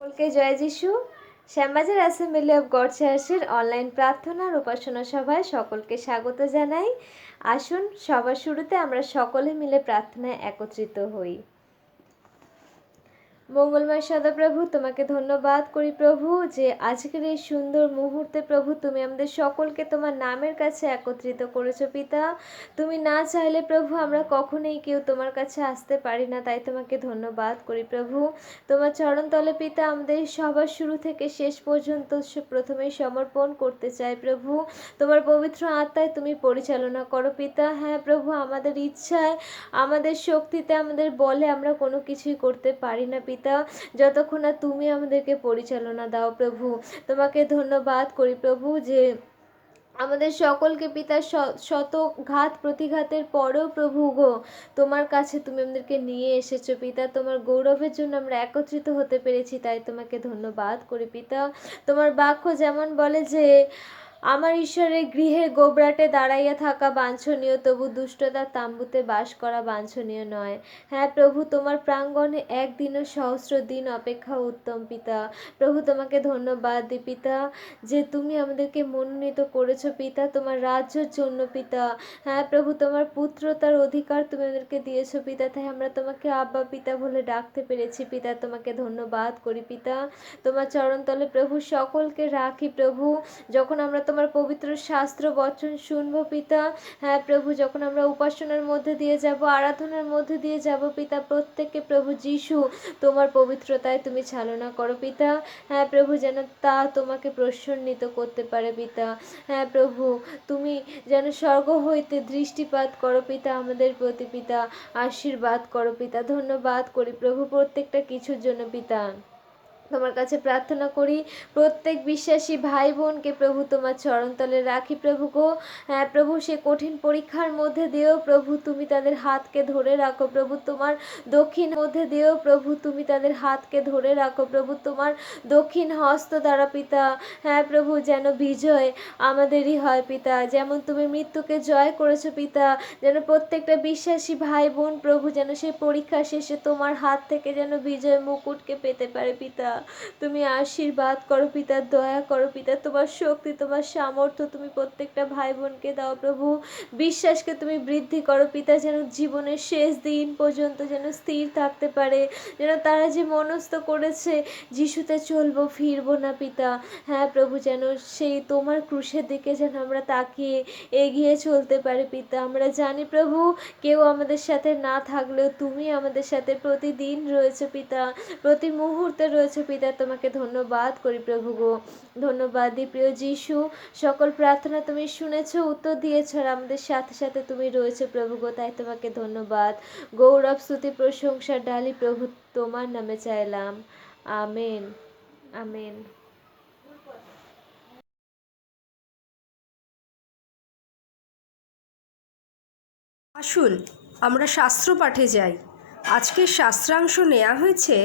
সকলকে জয় যিশু। Shyambazar assembly of god চার্চের অনলাইন প্রার্থনা আর উপাসনা সভায় সকলকে স্বাগত জানাই। আসুন সবার শুরুতে আমরা সকলে মিলে প্রার্থনায় একত্রিত হই। মঙ্গলময় সদাপ্রভু, তোমাকে ধন্যবাদ করি প্রভু যে আজকের এই সুন্দর মুহূর্তে প্রভু তুমি আমাদের সকলকে তোমার নামের কাছে একত্রিত করেছো পিতা। তুমি না চাইলে প্রভু আমরা কখনোই কেউ তোমার কাছে আসতে পারি না, তাই তোমাকে ধন্যবাদ করি প্রভু। তোমার চরণতলে পিতা আমাদের সবার শুরু থেকে শেষ পর্যন্ত প্রথমেই সমর্পণ করতে চাই প্রভু। তোমার পবিত্র আত্মায় তুমি পরিচালনা করো পিতা। হ্যাঁ প্রভু, আমাদের ইচ্ছায়, আমাদের শক্তিতে, আমাদের বলে আমরা কোনো কিছুই করতে পারি না পিতা, যতক্ষণ না তুমি আমাদেরকে পরিচালনা দাও প্রভু। তোমাকে ধন্যবাদ করি প্রভু যে আমাদের সকলকে পিতা শত ঘাত প্রতিঘাতের পরেও প্রভু গো তোমার কাছে তুমি আমাদেরকে নিয়ে এসেছো পিতা। তোমার গৌরবের জন্য আমরা একত্রিত হতে পেরেছি, তাই তোমাকে ধন্যবাদ করি পিতা। তোমার বাক্য যেমন বলে যে আমার ঈশ্বরের গৃহের গোবরাটে দাঁড়াইয়া থাকা বাঞ্ছনীয়, তবু দুষ্টতার তাম্বুতে বাস করা বাঞ্ছনীয় নয়। হ্যাঁ প্রভু, তোমার প্রাঙ্গণে একদিনও সহস্র দিন অপেক্ষা উত্তম পিতা। প্রভু তোমাকে ধন্যবাদ দিই পিতা যে তুমি আমাদেরকে মনোনীত করেছো পিতা তোমার রাজ্যের জন্য পিতা। হ্যাঁ প্রভু, তোমার পুত্রতার অধিকার তুমি আমাদেরকে দিয়েছো পিতা, তাই আমরা তোমাকে আব্বা পিতা বলে ডাকতে পেরেছি পিতা। তোমাকে ধন্যবাদ করি পিতা। তোমার চরণতলে প্রভু সকলকে রাখি প্রভু। যখন আমরা তোমার পবিত্র শাস্ত্র বচন শুনবো পিতা, হ্যাঁ প্রভু, যখন আমরা উপাসনার মধ্যে দিয়ে যাব, আরাধনার মধ্যে দিয়ে যাব পিতা, প্রত্যেককে প্রভু যিশু তোমার পবিত্রতায় তুমি চালনা করো পিতা। হ্যাঁ প্রভু, যেন তা তোমাকে প্রসন্নিত করতে পারে পিতা। হ্যাঁ প্রভু, তুমি যেন স্বর্গ হইতে দৃষ্টিপাত করো পিতা আমাদের প্রতি পিতা। আশীর্বাদ করো পিতা। ধন্যবাদ করি প্রভু প্রত্যেকটা কিছুর জন্য পিতা। তোমার কাছে প্রার্থনা করি প্রত্যেক বিশ্বাসী ভাই বোনকে প্রভু তোমার চরণতলে রাখি প্রভু গো। হ্যাঁ প্রভু, সে কঠিন পরীক্ষার মধ্যে দিয়েও প্রভু তুমি তাদের হাতকে ধরে রাখো প্রভু। তোমার দক্ষিণ মধ্যে দিয়েও প্রভু তুমি তাদের হাতকে ধরে রাখো প্রভু তোমার দক্ষিণ হস্ত দ্বারা পিতা। হ্যাঁ প্রভু, যেন বিজয় আমাদেরই হয় পিতা। যেমন তুমি মৃত্যুকে জয় করেছো পিতা, যেন প্রত্যেকটা বিশ্বাসী ভাই বোন প্রভু যেন সেই পরীক্ষা শেষে তোমার হাত থেকে যেন বিজয় মুকুটকে পেতে পারে পিতা। তুমি আশীর্বাদ করো পিতা, দয়া করো পিতা। তোমার শক্তি, তোমার সামর্থ্য তুমি প্রত্যেকটা ভাই বোনকে দাও প্রভু। বিশ্বাসকে তুমি বৃদ্ধি করো পিতা, যেন জীবনের শেষ দিন পর্যন্ত যেন স্থির থাকতে পারে, যেন তারা যে মনস্থ করেছে যিশুতে চলবো, ফিরবো না পিতা। হ্যাঁ প্রভু, যেন সেই তোমার ক্রুশের দিকে যেন আমরা তাকিয়ে এগিয়ে চলতে পারি পিতা। আমরা জানি প্রভু কেউ আমাদের সাথে না থাকলেও তুমি আমাদের সাথে প্রতিদিন রয়েছে পিতা, প্রতি মুহূর্তে রয়েছে পিতা। তোমাকে ধন্যবাদ করি প্রভু গো। ধন্যবাদ দিই প্রিয় যিশু, সকল প্রার্থনা তুমি শুনেছো, উত্তর দিয়েছ, আর আমাদের সাথে সাথে তুমি রয়েছে প্রভু গো, তাই তোমাকে ধন্যবাদ। গৌরব স্তুতি প্রশংসার ডালি প্রভু তোমার নামে চাইলাম। Amen amen. আসুন আমরা শাস্ত্র পাঠে যাই। আজকের শাস্ত্রাংশ নেওয়া হয়েছে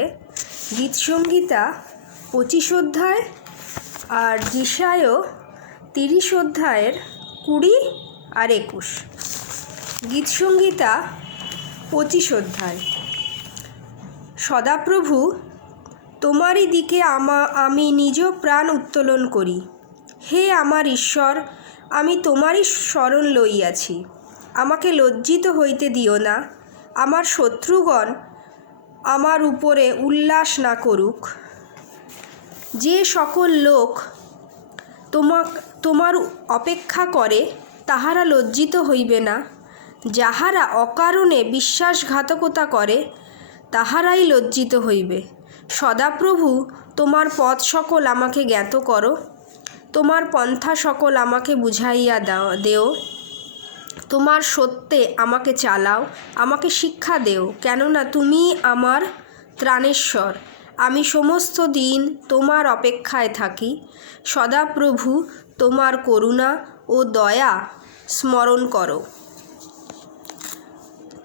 গীতসংহিতা 25 অধ্যায় আর যিশায় 30 অধ্যায়ের 20 আর 21। গীতসংহিতা 25 অধ্যায়। সদাপ্রভু, তোমারই দিকে আমি নিজ প্রাণ উত্তোলন করি। হে আমার ঈশ্বর, আমি তোমারই শরণ লইয়াছি। আমাকে লজ্জিত হইতে দিও না। আমার শত্রুগণ আমার উপরে উল্লাস না করুক। যে সকল লোক তোমার অপেক্ষা করে তাহারা লজ্জিত হইবে না। যাহারা অকারণে বিশ্বাসঘাতকতা করে তাহারাই লজ্জিত হইবে। সদাপ্রভু, তোমার পথ সকল আমাকে জ্ঞাত করো। তোমার পন্থা সকল আমাকে বুঝাইয়া দেও। তোমার সত্যে আমাকে চালাও, আমাকে শিক্ষা দেও, কেননা তুমি আমার ত্রাণেশ্বর। আমি সমস্ত দিন তোমার অপেক্ষায় থাকি। সদাপ্রভু, তোমার করুণা ও দয়া স্মরণ করো,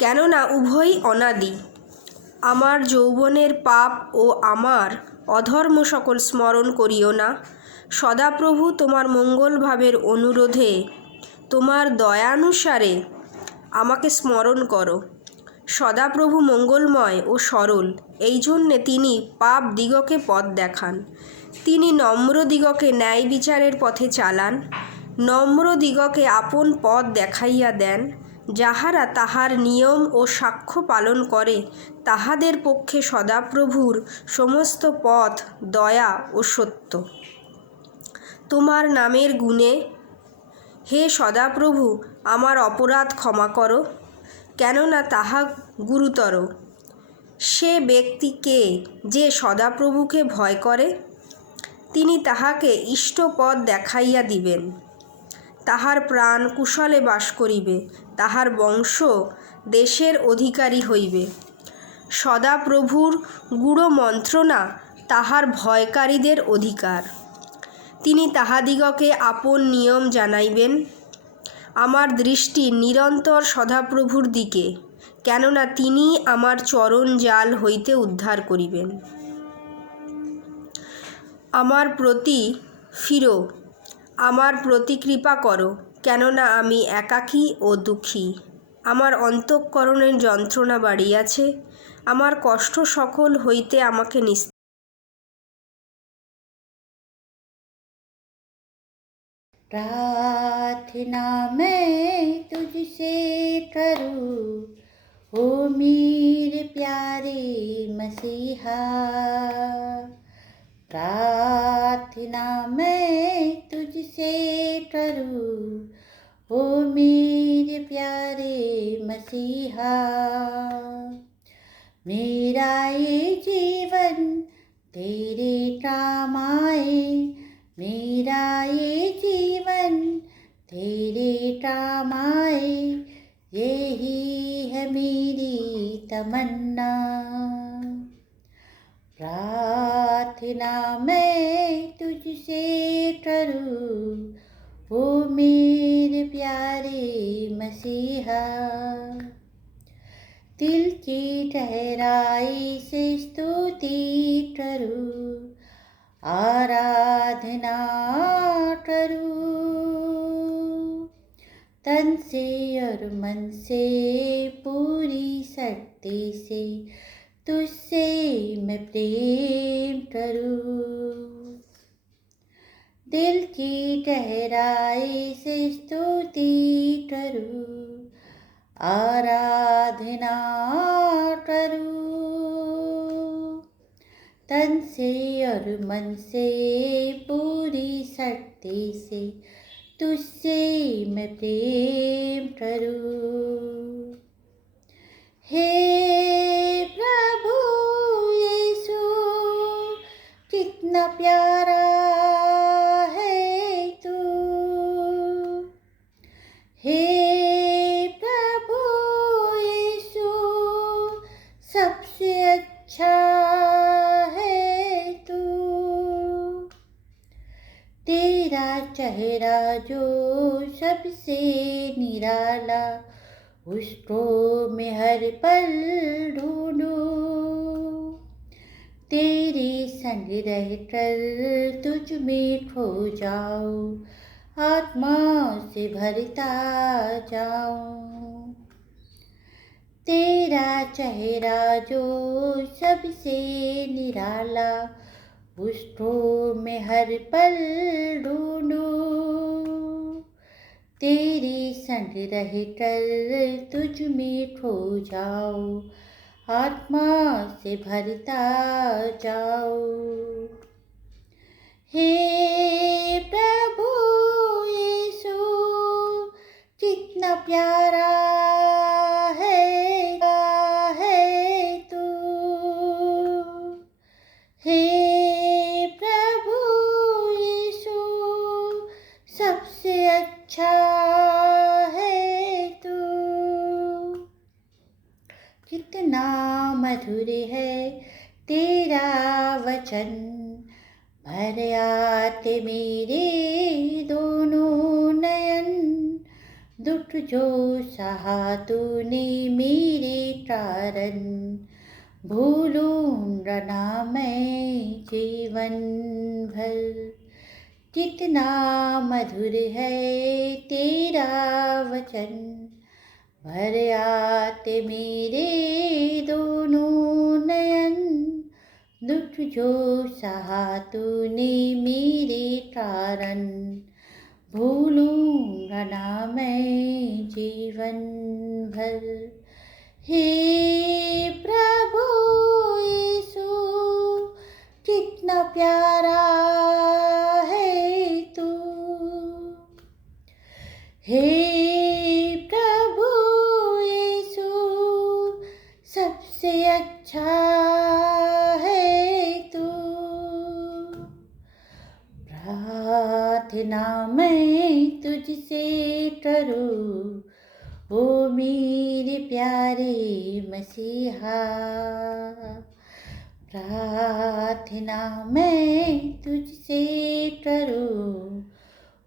কেননা উভয়ই অনাদি। আমার যৌবনের পাপ ও আমার অধর্ম সকল স্মরণ করিও না। সদাপ্রভু, তোমার মঙ্গলভাবের অনুরোধে তোমার দয়ানুসারে আমাকে স্মরণ করো। সদাপ্রভু মঙ্গলময় ও সরল, এই জন্যে তিনি পাপ দিগকে পথ দেখান। তিনি নম্র দিগকে ন্যায় বিচারের পথে চালান, নম্র দিগকে আপন পথ দেখাইয়া দেন। যাহারা তাহার নিয়ম ও সাক্ষ্য পালন করে, তাহাদের পক্ষে সদাপ্রভুর সমস্ত পথ দয়া ও সত্য। তোমার নামের গুণে হে সদাপ্রভু আমার অপরাধ ক্ষমা করো, কেননা তাহা গুরুতর। সে ব্যক্তি কে যে সদাপ্রভুকে ভয় করে? তিনি তাহাকে ইষ্ট পথ দেখাইয়া দিবেন। তাহার প্রাণ কুশলে বাস করিবে, তাহার বংশ দেশের অধিকারী হইবে। সদাপ্রভুর গূঢ় মন্ত্রণা তাহার ভয়কারীদের অধিকার। তিনি তাহাদিগকে আপন নিয়ম জানাইবেন। আমার দৃষ্টি নিরন্তর সদাপ্রভুর দিকে, কেননা তিনি আমার চরণ জাল হইতে উদ্ধার করিবেন। আমার প্রতি ফিরো, আমার প্রতি কৃপা করো, কেননা আমি একাকী ও দুঃখী। আমার অন্তঃকরণের যন্ত্রণা বাড়িয়াছে, আমার কষ্ট সকল হইতে আমাকে प्रार्थना मैं तुझसे करूं, ओ मेरे प्यारे मसीहा। प्रार्थना मैं तुझसे करूं, ओ मेरे प्यारे मसीहा। मेरा ये जीवन तेरे काम आए, मेरा ये जीवन तेरे काम आए, यही है मेरी तमन्ना। प्रार्थना मैं तुझसे करूं, ओ मेरे प्यारे मसीहा। दिल की गहराई से स्तुति करूं, आराधना करूं, तन से और मन से पूरी शक्ति से तुझसे मैं प्रेम करूं। दिल की गहराई से स्तुति करूं, आराधना करूं, तन से और मन से पूरी शक्ति से तुझसे मैं प्रेम करूं। हे प्रभु यीशु कितना प्यारा है तू। हे प्रभु यीशु सबसे अच्छा है तू। तेरा चेहरा जो सबसे निराला, उसको मैं हर पल ढूंढूं। तेरे संग रहकर तुझ में खो जाऊं, आत्मा से भरता जाऊं। तेरा चेहरा जो सबसे निराला, उसको मैं हर पल ढूंढूं। तेरे संग रहकर तुझ में खो जाऊं, आत्मा से भरता जाऊं। हे प्रभु यीशु कितना प्यारा है तू। हे प्रभु यीशु सबसे अच्छा है तू। कितना मधुर है तेरा वचन, भर आते मेरे दोनों नयन। दुख जो सहा तूने मेरे कारण, भूलूंगा ना मैं जीवन भर। कितना मधुर है तेरा वचन, भर आते मेरे दोनों नयन, दुख जो सहा तूने मेरे कारण, भूलूंगा ना मैं जीवन भर। हे प्रभु यीशु, कितना प्यारा है तू। हे प्रभु यीशु, सबसे अच्छा है तू। प्रार्थना मैं तुझसे करूं, ओ मेरे प्यारे मसीहा। प्रार्थना मैं तुझसे करूं,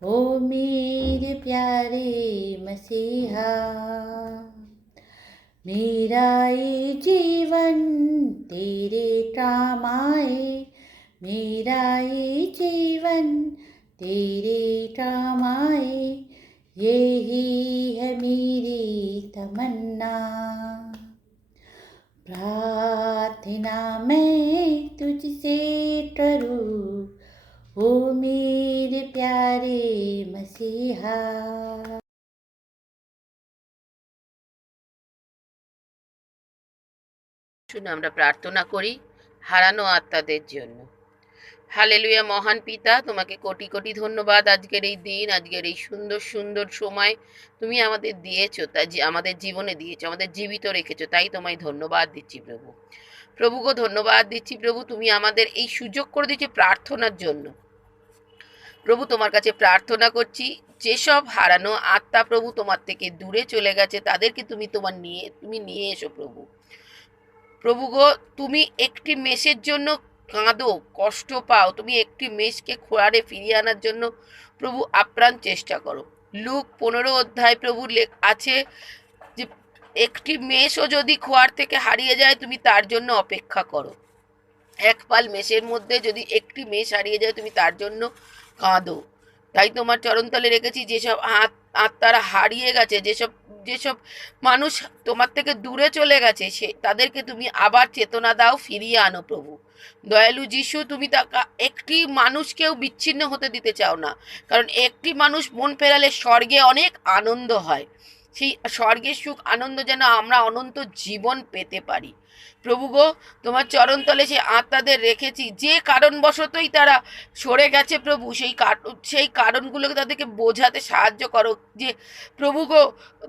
ओ मेरे प्यारे मसीहा। मेरा ये जीवन तेरे काम आए, मेरा ये जीवन तेरे काम आए, यही है मेरी तमन्ना। प्रार्थना मैं तुझसे करूं, ओ मेरे प्यारे मसीहा। শুনে আমরা প্রার্থনা করি হারানো আত্মাদের জন্য। হালেলুয়া। মহান পিতা, তোমাকে কোটি কোটি ধন্যবাদ আজকের এই দিন, আজকের এই সুন্দর সুন্দর সময় তুমি আমাদের দিয়েছো, তাই আমাদের জীবনে দিয়েছো, আমাদের জীবিত রেখেছো, তাই তোমায় ধন্যবাদ দিচ্ছি প্রভু। প্রভুকে ধন্যবাদ দিচ্ছি প্রভু, তুমি আমাদের এই সুযোগ করে দিয়েছো প্রার্থনার জন্য। প্রভু, তোমার কাছে প্রার্থনা করছি, যেসব হারানো আত্মা প্রভু তোমার থেকে দূরে চলে গেছে, তাদেরকে তুমি নিয়ে এসো প্রভু। প্রভু গো, তুমি একটি মেষের জন্য কাঁদো, কষ্ট পাও, তুমি একটি মেষকে খোঁড়ারে ফিরিয়ে আনার জন্য প্রভু আপ্রাণ চেষ্টা করো। লুক 15 অধ্যায় প্রভু আছে যে একটি মেষও যদি খোয়ার থেকে হারিয়ে যায়, তুমি তার জন্য অপেক্ষা করো। এক পাল মেষের মধ্যে যদি একটি মেষ হারিয়ে যায়, তুমি তার জন্য কাঁদো। তাই তোমার চরণতলে রেখেছি, যেসব আত্মারা হারিয়ে গেছে, যেসব যেসব মানুষ তোমার থেকে দূরে চলে গেছে, তাদেরকে তুমি আবার চেতনা দাও, ফিরিয়ে আনো প্রভু। দয়ালু যিশু, তুমি একটি মানুষকেও বিচ্ছিন্ন হতে দিতে চাও না, কারণ একটি মানুষ মন ফেরালে স্বর্গে অনেক আনন্দ হয়। সেই স্বর্গের সুখ আনন্দ যেন আমরা অনন্ত জীবন পেতে পারি। প্রভু গো, তোমার চরণতলে সেই আত্মাদের রেখেছি, যে কারণবশতই তারা সরে গেছে প্রভু, সেই কারণগুলোকে তাদেরকে বোঝাতে সাহায্য করো। যে প্রভু গো,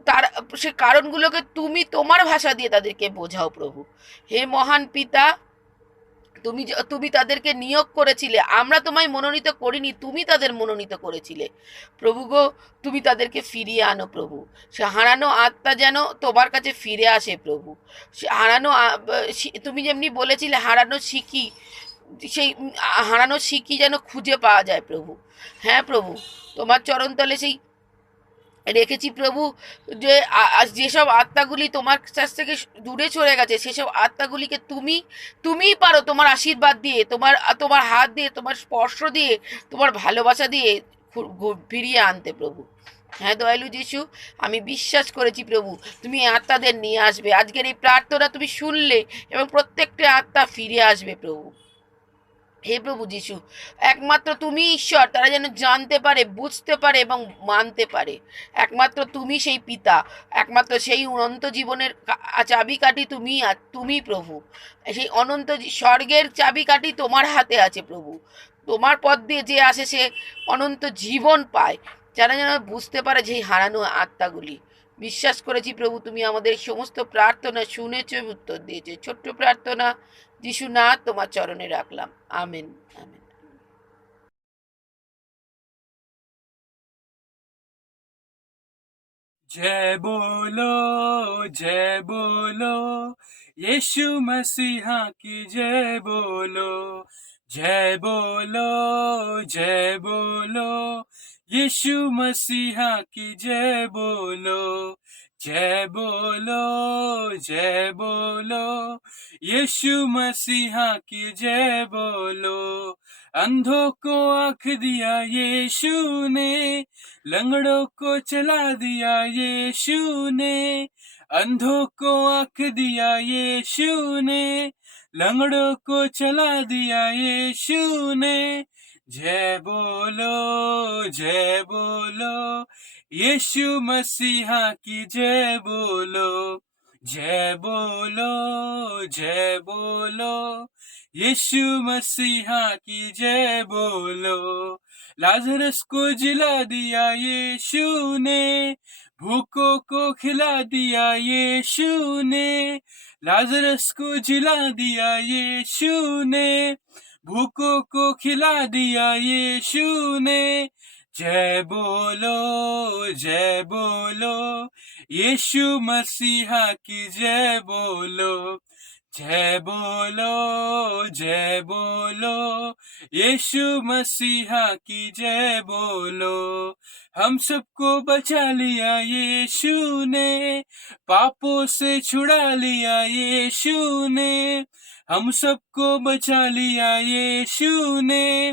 তার সেই কারণগুলোকে তুমি তোমার ভাষা দিয়ে তাদেরকে বোঝাও প্রভু। হে মহান পিতা, তুমি তাদেরকে নিয়োগ করেছিলে, আমরা তোমায় মনোনীত করিনি, তুমি তাদের মনোনীত করেছিলে প্রভু গো। তুমি তাদেরকে ফিরিয়ে আনো প্রভু। সে হারানো আত্মা যেন তোমার কাছে ফিরে আসে প্রভু। সে তুমি যেমনি বলেছিলে হারানো শিখি, সেই হারানো শিখি যেন খুঁজে পাওয়া যায় প্রভু। হ্যাঁ প্রভু, তোমার চরণতলে সেই রেখেছি প্রভু, যে যেসব আত্মাগুলি তোমার কাছ থেকে দূরে চলে গেছে, সেসব আত্মাগুলিকে তুমিই পারো তোমার আশীর্বাদ দিয়ে, তোমার হাত দিয়ে, তোমার স্পর্শ দিয়ে, তোমার ভালোবাসা দিয়ে ফিরিয়ে আনতে প্রভু। হ্যাঁ দয়ালু যিশু, আমি বিশ্বাস করেছি প্রভু, তুমি আত্মাদের নিয়ে আসবে। আজকের এই প্রার্থনা তুমি শুনলে এবং প্রত্যেকটা আত্মা ফিরে আসবে প্রভু। হে প্রভু যিশু, একমাত্র তুমি ঈশ্বর, তারা যেন জানতে পারে, বুঝতে পারে এবং মানতে পারে। একমাত্র তুমি সেই পিতা, একমাত্র সেই অনন্ত জীবনের চাবিকাঠি তুমি প্রভু। সেই অনন্ত স্বর্গের চাবিকাঠি তোমার হাতে আছে প্রভু। তোমার পথ দিয়ে যে আসে সে অনন্ত জীবন পায়। যারা যেন বুঝতে পারে যে হারানো আত্মাগুলি। বিশ্বাস করেছি প্রভু, তুমি আমাদের সমস্ত প্রার্থনা শুনেছো, উত্তর দিয়েছো। ছোট্ট প্রার্থনা যিশু না তোমার চরণে রাখলাম। Amen, amen. जय बोलो यीशु मसीहा की जय बोलो यीशु मसीहा की जय बोलो, जय बोलो, जय बोलो, यीशु मसीहा की जय बोलो। अंधों को आँख दिया यीशु ने, लंगड़ों को चला दिया यीशु ने, अंधों को आँख दिया यीशु ने, लंगड़ों को चला दिया यीशु ने। जय बोलो, जय बोलो, यीशु मसीहा की जय बोलो, जय बोलो, जय बोलो, यीशु मसीहा की जय बोलो। लाजरस को जिला दिया यीशु ने, भूखों को खिला दिया यीशु ने, लाजरस को जिला दिया यीशु ने, भूखों को खिला दिया यीशु ने। जय बोलो, जय बोलो, यीशु मसीहा की जय बोलो, जय बोलो, जय बोलो, यीशु मसीहा की जय बोलो। हम सबको बचा लिया यीशु ने, पापों से छुड़ा लिया यीशु ने, हम सबको बचा लिया यीशु ने,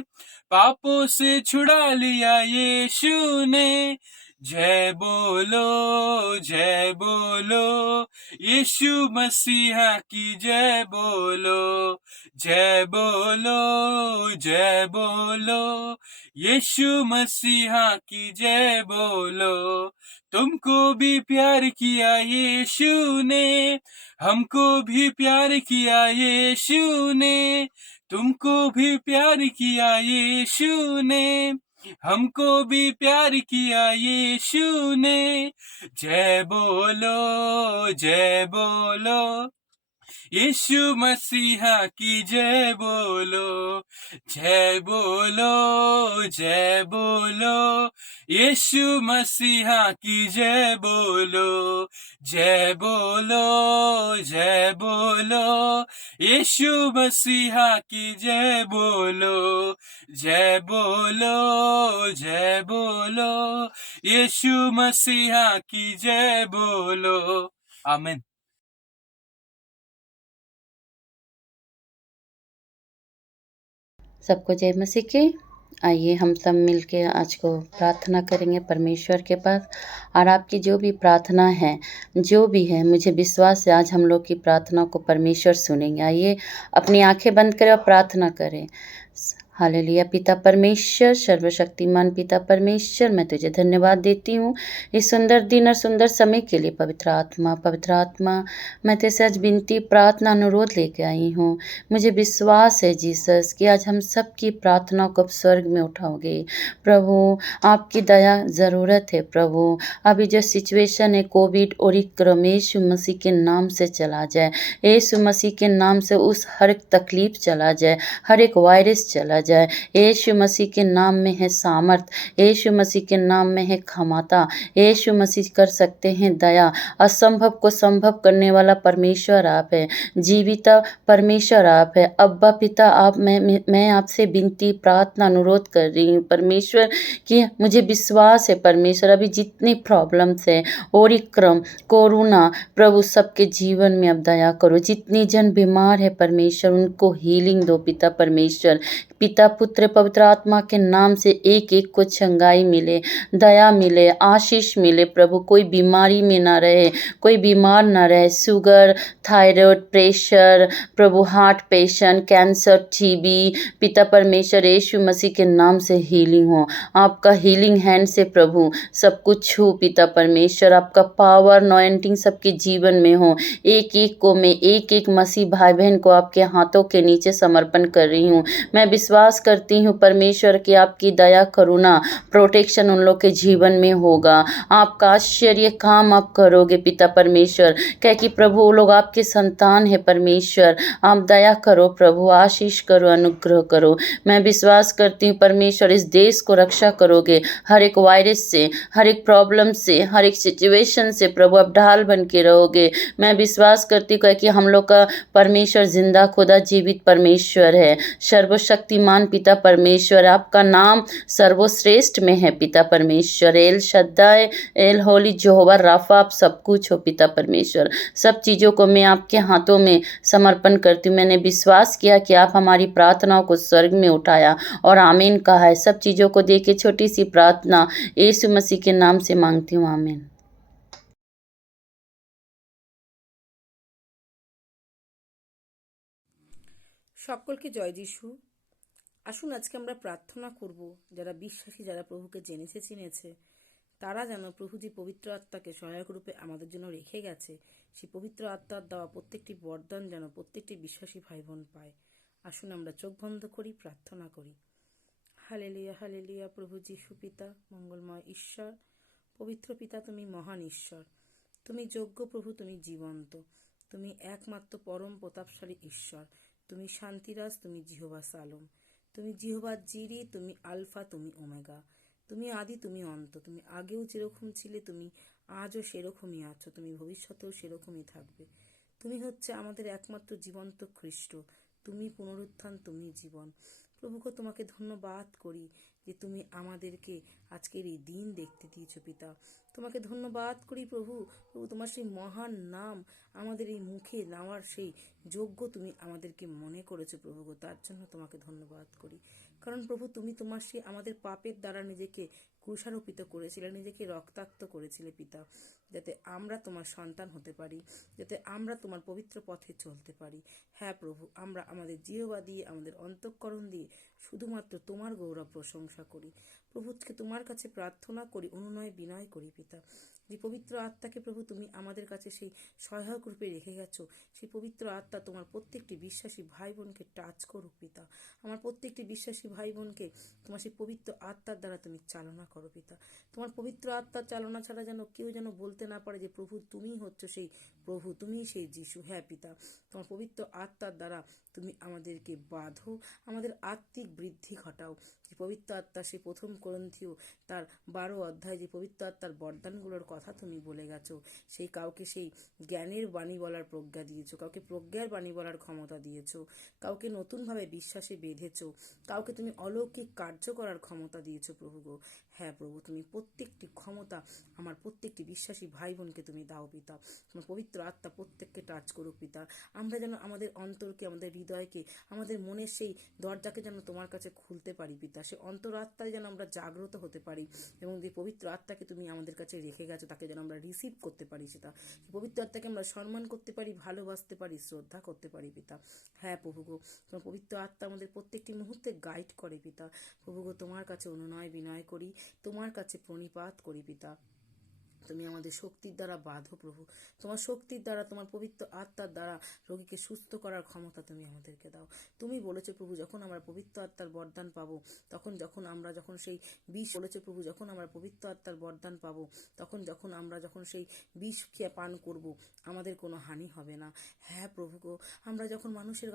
पापों से छुड़ा लिया यीशु ने। जय बोलो, जय बोलो, यीशु मसीहा की जय बोलो, जय बोलो, जय बोलो, यीशु मसीहा की जय बोलो। तुमको भी प्यार किया यीशु ने, हमको भी प्यार किया यीशु ने, तुमको भी प्यार किया यीशु ने, हमको भी प्यार किया यीशु ने। जय बोलो, जय बोलो, यीशु मसीहा की जय बोलो, जय बोलो, जय बोलो, यीशु मसीहा की जय बोलो, जय बोलो, जय बोलो, यीशु मसीहा की जय बोलो, जय बोलो, जय बोलो, यीशु मसीहा की जय बोलो। आमीन। सबको जय मसीह की। आइए हम सब मिलके आज को प्रार्थना करेंगे परमेश्वर के पास। और आपकी जो भी प्रार्थना है, जो भी है, मुझे विश्वास है आज हम लोग की प्रार्थना को परमेश्वर सुनेंगे। आइए अपनी आंखें बंद करें और प्रार्थना करें। हालेलुया। पिता परमेश्वर, सर्वशक्तिमान पिता परमेश्वर, मैं तुझे धन्यवाद देती हूँ इस सुंदर दिन और सुंदर समय के लिए। पवित्र आत्मा, मैं तेरे आज विनती, प्रार्थना, अनुरोध लेके आई हूँ। मुझे विश्वास है जीसस कि आज हम सब की प्रार्थना को आप स्वर्ग में उठाओगे। प्रभु आपकी दया ज़रूरत है प्रभु। अभी जो सिचुएशन है कोविड और यीशु मसीह के नाम से चला जाए, यीशु मसीह के नाम से उस हर एक तकलीफ चला जाए, हर एक वायरस चला जाए। यीशु मसीह के नाम में है सामर्थ, यीशु मसीह के नाम में है क्षमता। यीशु मसीह कर सकते हैं दया। असंभव को संभव करने वाला परमेश्वर आप है, जीवित परमेश्वर आप है। अब्बा पिता आप, मैं आपसे विनती, प्रार्थना, अनुरोध कर रही हूँ परमेश्वर कि मुझे विश्वास है परमेश्वर अभी जितनी प्रॉब्लम्स है और क्रम कोरोना प्रभु सबके जीवन में अब दया करो। जितनी जन बीमार है परमेश्वर उनको हीलिंग दो पिता परमेश्वर। पिता पुत्र पवित्र आत्मा के नाम से एक एक को चंगाई मिले, दया मिले, आशीष मिले प्रभु। कोई बीमारी में ना रहे, कोई बीमार ना रहे। शुगर, थायराइड, प्रेशर प्रभु, हार्ट पेशेंट, कैंसर, टीबी पिता परमेश्वर यीशु मसीह के नाम से हीलिंग हो। आपका हीलिंग हैंड से प्रभु सब कुछ छू पिता परमेश्वर। आपका पावर नॉइंटिंग सबके जीवन में हो। एक एक को मैं एक एक मसीह भाई बहन को आपके हाथों के नीचे समर्पण कर रही हूँ। मैं विश्वास करती हूँ परमेश्वर कि आपकी दया, करुणा, प्रोटेक्शन उन लोग के जीवन में होगा। आपका आश्चर्य काम आप करोगे पिता परमेश्वर, क्या कि प्रभु वो लोग आपके संतान है परमेश्वर। आप दया करो प्रभु, आशीष करो, अनुग्रह करो। मैं विश्वास करती हूँ परमेश्वर इस देश को रक्षा करोगे हर एक वायरस से, हर एक प्रॉब्लम से, हर एक सिचुएशन से प्रभु आप ढाल बन के रहोगे। मैं विश्वास करती हूँ कि हम लोग का परमेश्वर जिंदा खुदा जीवित परमेश्वर है, सर्वशक्ति शक्तिमान पिता परमेश्वर, आपका नाम सर्वश्रेष्ठ में है पिता परमेश्वर। एल शद्दाय, एल होली जोहवा राफा, आप सब कुछ हो पिता परमेश्वर। सब चीज़ों को मैं आपके हाथों में समर्पण करती हूँ। मैंने विश्वास किया कि आप हमारी प्रार्थनाओं को स्वर्ग में उठाया और आमीन कहा है। सब चीज़ों को देके छोटी सी प्रार्थना यीशु मसीह के नाम से मांगती हूँ, आमीन। সকলকে জয় যিশু। আসুন আজকে আমরা প্রার্থনা করব, যারা বিশ্বাসী, যারা প্রভুকে জেনেছে চিনেছে, তারা যেন প্রভু যে পবিত্র আত্মাকে সহায়ক রূপে আমাদের জন্য রেখে গেছে, সেই পবিত্র আত্মার দেওয়া প্রত্যেকটি বরদান যেন প্রত্যেকটি বিশ্বাসী ভাই বোন পায়। আসুন আমরা চোখ বন্ধ করি, প্রার্থনা করি। Hallelujah, hallelujah. প্রভু যিশু পিতা, মঙ্গলময় ঈশ্বর, পবিত্র পিতা, তুমি মহান ঈশ্বর, তুমি যোগ্য প্রভু, তুমি জীবন্ত, তুমি একমাত্র পরম প্রতাপশালী ঈশ্বর, তুমি শান্তিরাজ, তুমি জিহোবা সালোম, তুমি জিহোবা জিরি, তুমি আলফা, তুমি ওমেগা, তুমি আদি, তুমি অন্ত, তুমি আগেও যেরকম ছিলে তুমি আজও সেরকমই আছো, তুমি ভবিষ্যতেও সেরকমই থাকবে। তুমি হচ্ছে আমাদের একমাত্র জীবন্ত খ্রিস্ট, তুমি পুনরুত্থান, তুমি জীবন। প্রভুকে তোমাকে ধন্যবাদ করি যে তুমি আমাদেরকে আজকের এই দিন দেখতে দিয়েছো পিতা। তোমাকে ধন্যবাদ করি প্রভু, প্রভু তোমার সেই মহান নাম আমাদের এই মুখে নেওয়ার সেই যোগ্য তুমি আমাদেরকে মনে করেছো প্রভু, তার জন্য তোমাকে ধন্যবাদ করি। কারণ প্রভু তুমি তোমার সেই আমাদের পাপের দ্বারা নিজেকে ক্রুশারোপিত করেছিলে, নিজেকে রক্তাক্ত করেছিলে পিতা, যাতে আমরা তোমার সন্তান হতে পারি, যাতে আমরা তোমার পবিত্র পথে চলতে পারি। হ্যাঁ প্রভু, আমরা আমাদের জিহ্বা দিয়ে, আমাদের অন্তঃকরণ দিয়ে শুধুমাত্র তোমার গৌরব প্রশংসা করি। প্রভুকে তোমার কাছে প্রার্থনা করি, অনুনয় বিনয় করি পিতা, যে পবিত্র আত্মাকে প্রভু তুমি আমাদের কাছে সেই সহায়ক রূপে রেখে গেছো, সেই পবিত্র আত্মা তোমার প্রত্যেকটি বিশ্বাসী ভাই বোনকে টাচ করুক পিতা। আমার প্রত্যেকটি বিশ্বাসী ভাই বোনকে তোমার সেই পবিত্র আত্মার দ্বারা তুমি চালনা করো পিতা। তোমার পবিত্র আত্মার চালনা ছাড়া যেন কেউ যেন বলতে না পারে যে প্রভু তুমিই হচ্ছে সেই প্রভু, তুমিই সেই যিশু। হ্যাঁ পিতা, তোমার পবিত্র আত্মার দ্বারা তুমি আমাদেরকে বাঁধো, আমাদের আত্মিক বৃদ্ধি ঘটাও। যে পবিত্র আত্মা সেই প্রথম করন্থীয় তার 12 অধ্যায় যে পবিত্র আত্মার বরদানগুলোর কথা তুমি বলে গেছো, সেই কাউকে সেই জ্ঞানের বাণী বলার প্রজ্ঞা দিয়েছো, কাউকে প্রজ্ঞার বাণী বলার ক্ষমতা দিয়েছো, কাউকে নতুনভাবে বিশ্বাসে বেঁধেছো, কাউকে তুমি অলৌকিক কার্য করার ক্ষমতা দিয়েছো প্রভু গো। হ্যাঁ প্রভু, তুমি প্রত্যেকটি ক্ষমতা আমার প্রত্যেকটি বিশ্বাসী ভাই বোনকে তুমি দাও পিতা। তোমার পবিত্র আত্মা প্রত্যেককে টাচ করুক পিতা। আমরা যেন আমাদের অন্তরকে, আমাদের হৃদয়কে, আমাদের মনের সেই দরজাকে যেন তোমার কাছে খুলতে পারি পিতা। সে অন্তরাত্মায় যেন আমরা জাগ্রত হতে পারি এবং যে পবিত্র আত্মাকে তুমি আমাদের কাছে রেখে গেছো তাকে যেন আমরা রিসিভ করতে পারি সেটা। পবিত্র আত্মাকে আমরা সম্মান করতে পারি, ভালোবাসতে পারি, শ্রদ্ধা করতে পারি পিতা। হ্যাঁ প্রভু গো, তোমার পবিত্র আত্মা আমাদের প্রত্যেকটি মুহূর্তে গাইড করে পিতা। প্রভু গো, তোমার কাছে অনুনয় বিনয় করি, তোমার কাছে প্রণিপাত করি পিতা। তুমি আমাদের শক্তির দ্বারা বাঁধো প্রভু, তোমার শক্তির দ্বারা, তোমার পবিত্র আত্মার দ্বারা রোগীকে সুস্থ করার ক্ষমতা তুমি আমাদেরকে দাও। তুমি বলেছো প্রভু, যখন আমরা পবিত্র আত্মার বরদান পাবো, তখন আমরা যখন সেই বিষ বলেছো প্রভু, যখন আমরা পবিত্র আত্মার বরদান পাবো, তখন আমরা যখন সেই বিষ খেয়ে পান করব, আমাদের কোনো হানি হবে না। হ্যাঁ প্রভু গো, আমরা যখন মানুষের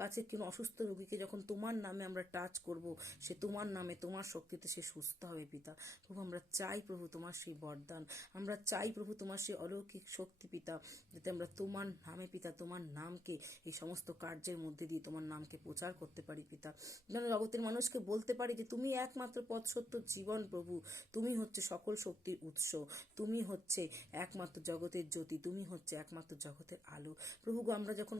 কাছে কোনো অসুস্থ রোগীকে যখন তোমার নামে আমরা টাচ করব, সে তোমার নামে, তোমার শক্তিতে সে সুস্থ হবে পিতা। প্রভু আমরা চাই প্রভু তোমার সেই বরদান, আমরা চাই প্রভু তোমার সেই অলৌকিক শক্তি পিতা, যাতে আমরা তোমার নামে পিতা, তোমার নামকে এই সমস্ত কার্যের মধ্যে দিয়ে তোমার নামকে প্রচার করতে পারি পিতা। যেন জগতের মানুষকে বলতে পারি যে তুমি একমাত্র পথ, সত্য, জীবন প্রভু, তুমি হচ্ছে সকল শক্তির উৎস, তুমি হচ্ছে একমাত্র জগতের জ্যোতি, তুমি হচ্ছে একমাত্র জগতের আলো। প্রভু গো, আমরা যখন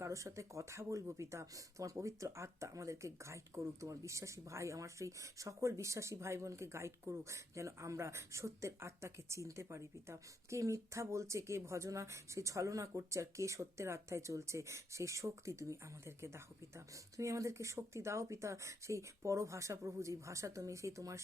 কারোর সাথে কথা বলবো পিতা, তোমার পবিত্র আত্মা আমাদেরকে গাইড করুক, তোমার বিশ্বাসী ভাই, আমার সেই সকল বিশ্বাসী ভাই বোনকে গাইড করুক, যেন আমরা সত্যের আত্মাকে চিনতে পারি পিতা। কে মিথ্যা বলছে, কে ভজনা সে ছলনা করছে, আর কে সত্যের আত্মায় চলছে, সেই শক্তি তুমি আমাদেরকে দাও পিতা। তুমি আমাদেরকে শক্তি দাও পিতা। সেই পরভাষা প্রভু, যে ভাষা তুমি সেই তোমার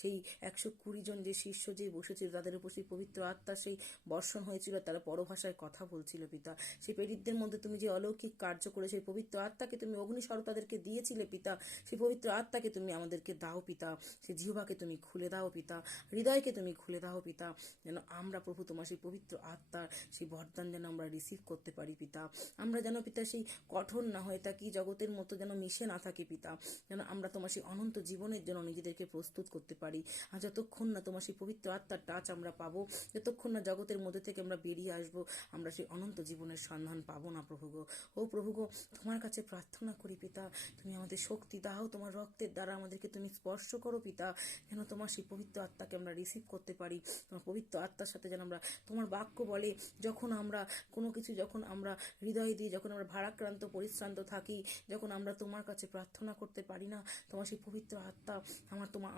সেই 120 জন যে শিষ্য যে বসেছিল, তাদের উপর সেই পবিত্র আত্মা সেই বর্ষণ হয়েছিল, তারা পরভাষায় কথা বলছিল পিতা। সেই প্রেরিতদের মধ্যে তুমি যে অলৌকিক কার্য করে সেই পবিত্র আত্মাকে তুমি অগ্নিস্বরূপ তাদেরকে দিয়েছিলে পিতা, সেই পবিত্র আত্মাকে তুমি আমাদেরকে দাও পিতা। সেই জিহ্বাকে তুমি খুলে দাও পিতা, হৃদয়কে তুমি খুলে দাও দাও পিতা, যেন আমরা প্রভু তোমার সেই পবিত্র আত্মার সেই বরদান যেন আমরা রিসিভ করতে পারি পিতা। আমরা যেন পিতা সেই কঠোর না হয়ে থাকি, জগতের মতো যেন মিশে না থাকি পিতা, যেন আমরা তোমার সেই অনন্ত জীবনের জন্য নিজেদেরকে প্রস্তুত করতে পারি। আর যতক্ষণ না তোমার সেই পবিত্র আত্মার টাচ আমরা পাবো, যতক্ষণ না জগতের মধ্যে থেকে আমরা বেরিয়ে আসবো, আমরা সেই অনন্ত জীবনের সন্ধান পাবো না প্রভু গো। ও প্রভু গো, তোমার কাছে প্রার্থনা করি পিতা, তুমি আমাদের শক্তি দাও, তোমার রক্তের দ্বারা আমাদেরকে তুমি স্পর্শ করো পিতা, যেন তোমার সেই পবিত্র আত্মাকে আমরা রিসিভ করতে পারি। তোমার পবিত্র আত্মার সাথে যেন আমরা, তোমার বাক্য বলে যখন আমরা কোনো কিছু, যখন আমরা হৃদয় দিই, যখন আমরা ভারাক্রান্ত পরিশ্রান্ত থাকি, যখন আমরা তোমার কাছে প্রার্থনা করতে পারি না, তোমার সেই পবিত্র আত্মা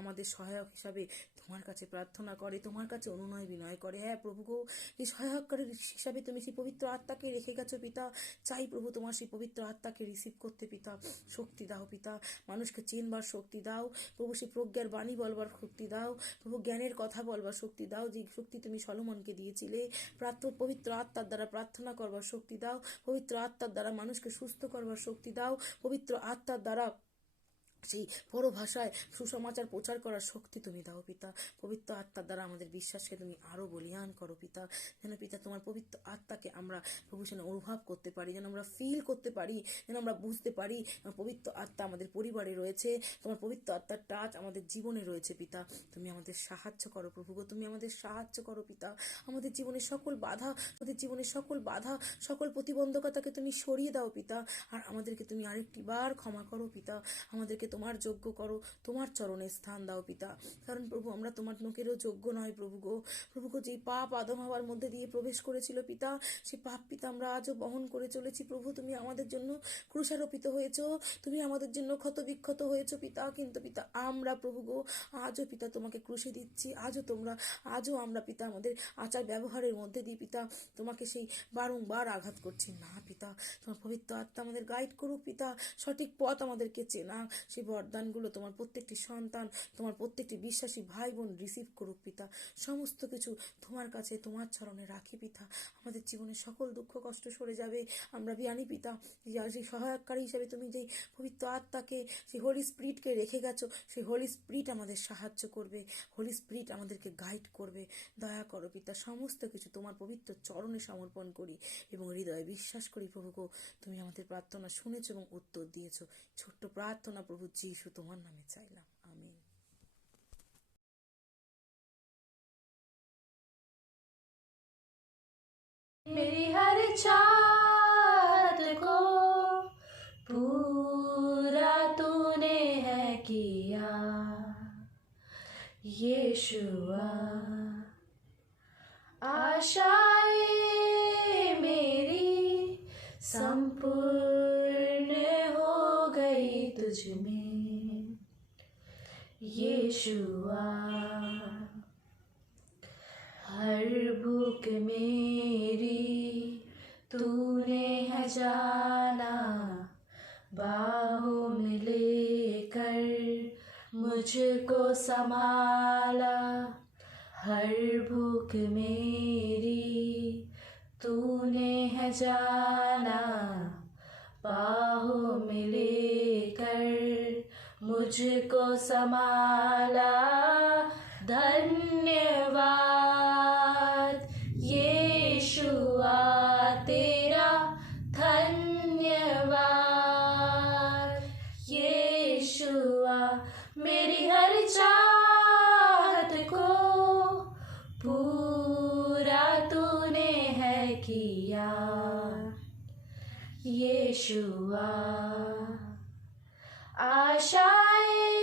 আমাদের সহায়ক হিসাবে তোমার কাছে প্রার্থনা করে, তোমার কাছে অনুনয় বিনয় করে। হ্যাঁ প্রভু গো, এই সহায়ককারীর হিসাবে তুমি সেই পবিত্র আত্মাকে রেখে গেছো পিতা। চাই প্রভু তোমার সেই পবিত্র আত্মাকে রিসিভ করতে পিতা। শক্তি দাও পিতা, মানুষকে চিনবার শক্তি দাও প্রভু, সেই প্রজ্ঞার বাণী বলবার শক্তি দাও প্রভু, জ্ঞানের কথা বলবার শক্তি দাও, যে শক্তি তুমি সলোমনকে দিয়েছিলে। পবিত্র আত্মার দ্বারা প্রার্থনা করবার শক্তি দাও, পবিত্র আত্মার দ্বারা মানুষকে সুস্থ করবার শক্তি দাও, পবিত্র আত্মার দ্বারা সেই বড় ভাষায় সুসমাচার প্রচার করার শক্তি তুমি দাও পিতা। পবিত্র আত্মার দ্বারা আমাদের বিশ্বাসকে তুমি আরও বলিয়ান করো পিতা, যেন পিতা তোমার পবিত্র আত্মাকে আমরা প্রভু যেন অনুভব করতে পারি, যেন আমরা ফিল করতে পারি, যেন আমরা বুঝতে পারি পবিত্র আত্মা আমাদের পরিবারে রয়েছে, তোমার পবিত্র আত্মার টাচ আমাদের জীবনে রয়েছে পিতা। তুমি আমাদের সাহায্য করো প্রভু গো, তুমি আমাদের সাহায্য করো পিতা। আমাদের জীবনের সকল বাধা, সকল প্রতিবন্ধকতাকে তুমি সরিয়ে দাও পিতা, আর আমাদেরকে তুমি আরেকটি বার ক্ষমা করো পিতা, আমাদেরকে তোমার যোগ্য করো, তোমার চরণে স্থান দাও পিতা। কারণ প্রভু আমরা তোমার নোকেরও যোগ্য নয় প্রভু গো। যেই পাপ আদম হাওয়ার মধ্যে দিয়ে প্রবেশ করেছিল পিতা, সেই পাপ পিতা আমরা আজও বহন করে চলেছি প্রভু। তুমি আমাদের জন্য ক্রুশারোপিত হয়েছো, তুমি আমাদের জন্য ক্ষত বিক্ষত হয়েছো পিতা, কিন্তু পিতা আমরা প্রভু গো আজও পিতা তোমাকে ক্রুশে দিচ্ছি। আজও আমরা পিতা আমাদের আচার ব্যবহারের মধ্যে দিয়ে পিতা তোমাকে সেই বারংবার আঘাত করছি না পিতা। তোমার পবিত্র আত্মা আমাদের গাইড করুক পিতা, সঠিক পথ আমাদেরকে চেনা, সেই বরদানগুলো তোমার প্রত্যেকটি সন্তান, তোমার প্রত্যেকটি বিশ্বাসী ভাই বোন রিসিভ করুক পিতা। সমস্ত কিছু তোমার কাছে, তোমার চরণে রাখি পিতা। আমাদের জীবনের সকল দুঃখ কষ্ট সরে যাবে। আমরা জানি পিতা সেই সহায়ককারী হিসাবে তুমি যেই পবিত্র আত্মাকে, সেই হোলি স্পিরিটকে রেখে গেছো, সেই হোলি স্পিরিট আমাদের সাহায্য করবে, হোলি স্পিরিট আমাদেরকে গাইড করবে। দয়া করো পিতা, সমস্ত কিছু তোমার পবিত্র চরণে সমর্পণ করি এবং হৃদয়ে বিশ্বাস করি প্রভু গো, তুমি আমাদের প্রার্থনা শুনেছো এবং উত্তর দিয়েছো। ছোট্ট প্রার্থনা প্রভু যিশু তোমার নামে চাইলাম, আমিন। मेरी हर चाहत को पूरा तूने है किया यीशुआ, आशाएं मेरी संपूर्ण हो गई तुझ में यीशुआ। हर भूख मेरी तूने है जाना, बाहों में लेकर मुझको संभाला। हर भूख मेरी तूने है जाना, बाहों में लेकर मुझको संभाला। धन्यवाद यीशुआ तेरा, धन्यवाद यीशुआ। मेरी हर चाहत को पूरा तूने है किया यीशुआ, आशाएं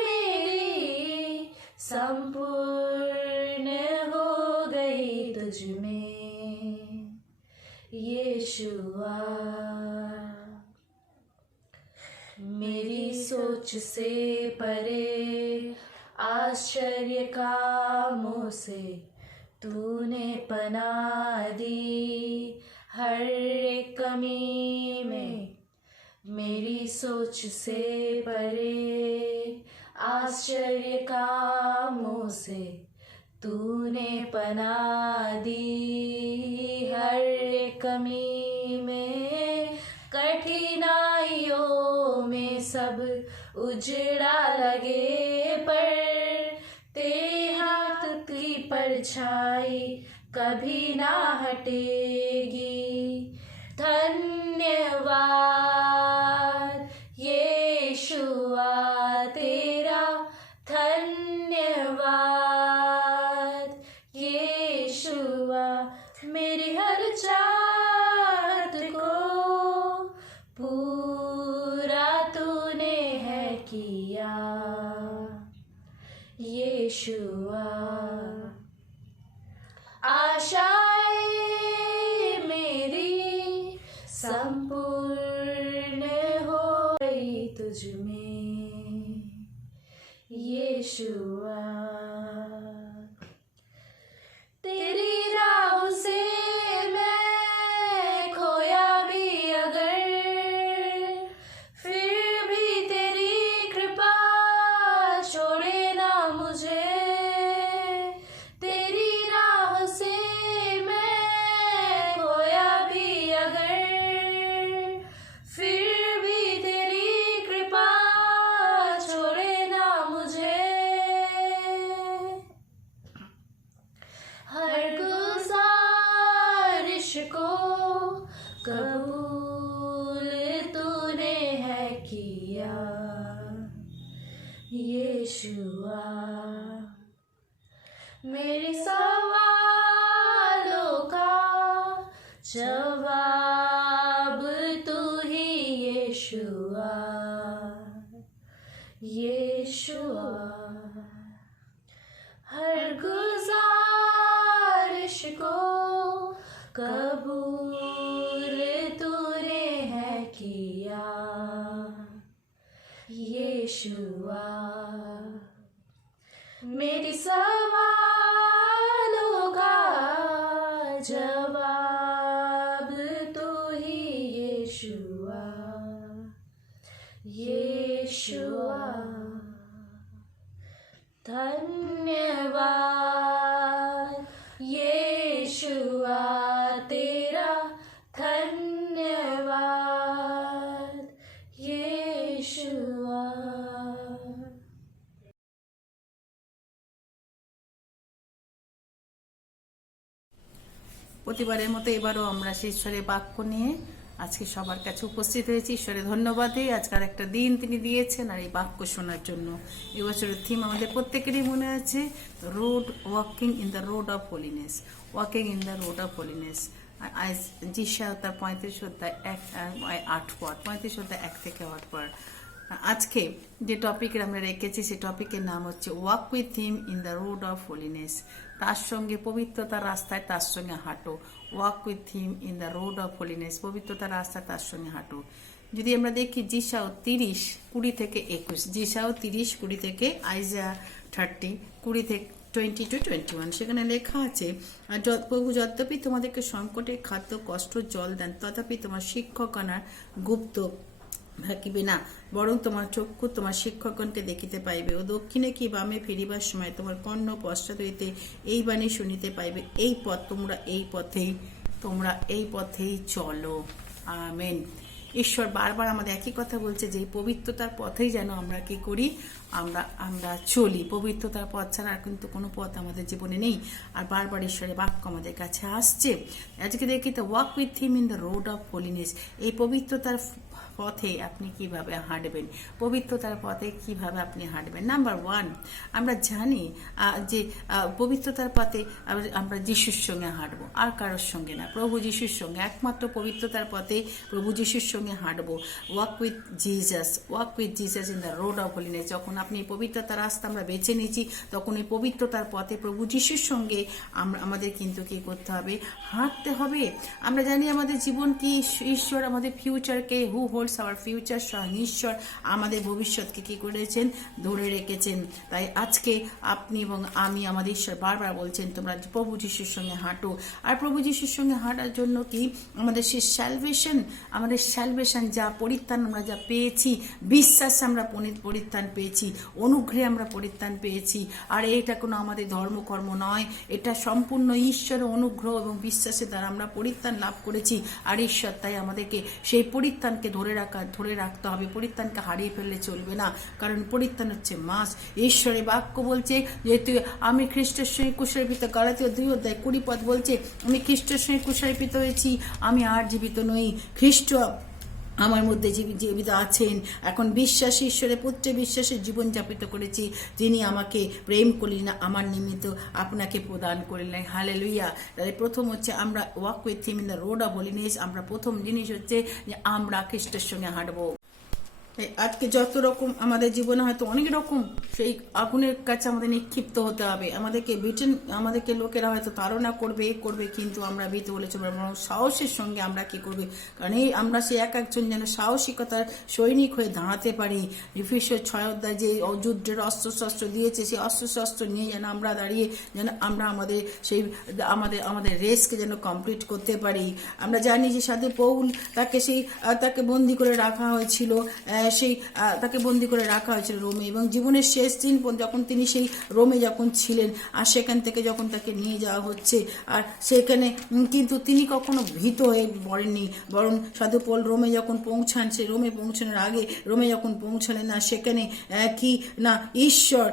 मेरी संपूर्ण हो गई तुझ में यीशुआ। मेरी सोच से परे आश्चर्य कामों से तूने पनाह दी। हर एक कमी में मेरी सोच से परे आश्चर्य कामों से तूने पनाह दी। हर एक कमी में, कठिनाइयों में सब उजड़ा लगे, पर तेरे हाथ की परछाई कभी ना हटेगी। धन्यवाद यीशुआ तेरा, धन्यवाद यीशुआ, मेरी हर चाहत को पूरा तूने है किया यीशुआ। आशाएं मेरी संपूर्ण हो गई तुझ में यीशुआ। तेरी राह से मैं खोया भी अगर, फिर भी तेरी कृपा छोड़े ना मुझे। तेरी राह से मैं खोया भी अगर, फिर भी तेरी कृपा छोड़े ना मुझे। हर गुजारिश को कबूल तूने है किया यीशुआ। मेरे सवालों का जवाब तू ही यीशुआ यीशुआ। हर गुजारिश को कबूल तूने है किया यीशुआ। मेरी सवालों का जवाब तू ही यीशुआ यीशुआ। धन्यवाद यीशुआ तेरा, धन्यवाद यीशुआ। প্রতিবারের মতো এবারও আমরা সেই ঈশ্বরের বাক্য নিয়ে আজকে সবার কাছে উপস্থিত হয়েছি। ঈশ্বরের ধন্যবাদ দিই, আজকাল একটা দিন তিনি দিয়েছেন আর এই বাক্য শোনার জন্য। এবছরের থিম আমাদের প্রত্যেকেরই মনে আছে, road walking in the road of holiness, walking in the road of holiness. আজ যিশা তার 35 অধ্যায় 8 পদ, 35 অধ্যায় 1 থেকে 8 পদ। আজকে যে টপিকের আমরা রেখেছি সেই টপিকের নাম হচ্ছে walk with him in the road of holiness. তার সঙ্গে পবিত্রতার রাস্তায় তার সঙ্গে হাঁটো। Walk with him in the road of holiness, পবিত্রতার রাস্তায় তার সঙ্গে হাঁটো। যদি আমরা দেখি যিশাও 30:20 থেকে 21, যিশাও 30:20 থেকে আইজায়া 30:20 থেকে 20-21, সেখানে লেখা আছে, প্রভু যদ্যপি তোমাদেরকে সংকটে খাদ্য কষ্ট জল দেন, তথাপি তোমার শিক্ষকগণার গুপ্ত থাকিবে না, বরং তোমার চক্ষু তোমার শিক্ষকগণকে দেখিতে পাইবে। ও দক্ষিণে কি বামে ফিরিবার সময় তোমার কর্ণ পশ্চাৎ হইতে এই বাণী শুনিতে পাইবে, এই পথ তোমরা এই পথেই চলো। আমেন। ঈশ্বর বারবার আমাদের একই কথা বলছে যে এই পবিত্রতার পথেই যেন আমরা কি করি, আমরা চলি। পবিত্রতার পথ ছাড়া আর কিন্তু কোনো পথ আমাদের জীবনে নেই। আর বারবার ঈশ্বরের বাক্য আমাদের কাছে আসছে। আজকে দেখি তো walk with him in the road of holiness, এই পবিত্রতার পথে আপনি কিভাবে হাঁটবেন, পবিত্রতার পথে কিভাবে আপনি হাঁটবেন। নাম্বার 1, আমরা জানি যে পবিত্রতার পথে আমরা যিশুর সঙ্গে হাঁটবো, আর কারোর সঙ্গে না, প্রভু যিশুর সঙ্গে। একমাত্র পবিত্রতার পথে প্রভু যিশুর সঙ্গে হাঁটবো। Walk with Jesus in the road of holiness. যখন আপনি পবিত্রতার রাস্তা আমরা বেছে নিয়েছি, তখন এই পবিত্রতার পথে প্রভু যিশুর সঙ্গে আমাদের কিন্তু কি করতে হবে, হাঁটতে হবে। আমরা জানি আমাদের জীবন কি, ঈশ্বর আমাদের ফিউচারকে, হু হোল্ডস আওয়ার ফিউচার, স্বয়ং ঈশ্বর আমাদের ভবিষ্যৎকে কি করেছেন, ধরে রেখেছেন। তাই আজকে আপনি এবং আমি, আমাদের ঈশ্বর বারবার বলছেন তোমরা প্রভু যিশুর সঙ্গে হাঁটো। আর প্রভু যিশুর সঙ্গে হাঁটার জন্য কি আমাদের সেই স্যালভেশন যা পরিত্রাণ আমরা যা পেয়েছি, বিশ্বাস আমরা পরিত্রাণ পেয়েছি, অনুগ্রহে আমরা পরিত্রাণ পেয়েছি। আর এটা কোনো আমাদের ধর্মকর্ম নয়, এটা সম্পূর্ণ ঈশ্বরের অনুগ্রহ এবং বিশ্বাসের দ্বারা আমরা পরিত্রাণ লাভ করেছি। আর ঈশ্বর তাই আমাদেরকে সেই পরিত্রাণকে ধরে রাখতে হবে, পরিত্রাণকে হারিয়ে ফেললে চলবে না, কারণ পরিত্রাণ হচ্ছে মাস। ঈশ্বরের বাক্য বলছে যে আমি খ্রিস্টের সঙ্গে কুশলীকৃত, গালাতীয় 2:20 বলছে আমি খ্রিস্টের সঙ্গে কুশলীকৃত হয়েছি, আমি আর জীবিত নই, খ্রিস্ট আমার মধ্যে জীবিত আছেন। এখন বিশ্বাসী ঈশ্বরের পুত্রে বিশ্বাসে জীবন যাপিত করেছি, যিনি আমাকে প্রেম করলেন না, আমার নিমিত্ত আপনাকে প্রদান করলেন। হালেলুয়া। তাহলে প্রথম হচ্ছে আমরা walk with him in the road of holiness. আমরা প্রথম জিনিস হচ্ছে যে আমরা খ্রিস্টের সঙ্গে হাঁটবো। আজকে যত রকম আমাদের জীবনে হয়তো অনেক রকম সেই আগুনের কাছে আমাদের নিক্ষিপ্ত হতে হবে, আমাদেরকে লোকেরা হয়তো তাড়না করবে কিন্তু আমরা ভীত বলে চলবে, বরং সাহসের সঙ্গে আমরা কি করবে, কারণ এই আমরা সে একজন যেন সাহসিকতার সৈনিক হয়ে দাঁড়াতে পারি। এফেসীয় 6 যে যুদ্ধের অস্ত্রশস্ত্র দিয়েছে, সেই অস্ত্রশস্ত্র নিয়ে যেন আমরা দাঁড়িয়ে যেন আমরা আমাদের রেসকে যেন কমপ্লিট করতে পারি। আমরা জানি যে সাধু পৌল তাকে বন্দি করে রাখা হয়েছিল, তাকে বন্দি করে রাখা হয়েছিল রোমে, এবং জীবনের শেষ দিন যখন তিনি সেই রোমে যখন ছিলেন, আর সেখান থেকে যখন তাকে নিয়ে যাওয়া হচ্ছে, আর সেখানে কিন্তু তিনি কখনো ভীত হয়ে পড়েননি, বরং সাধু পৌল রোমে যখন পৌঁছান, সে রোমে পৌঁছানোর আগে রোমে যখন পৌঁছালেন না, সেখানে কি না ঈশ্বর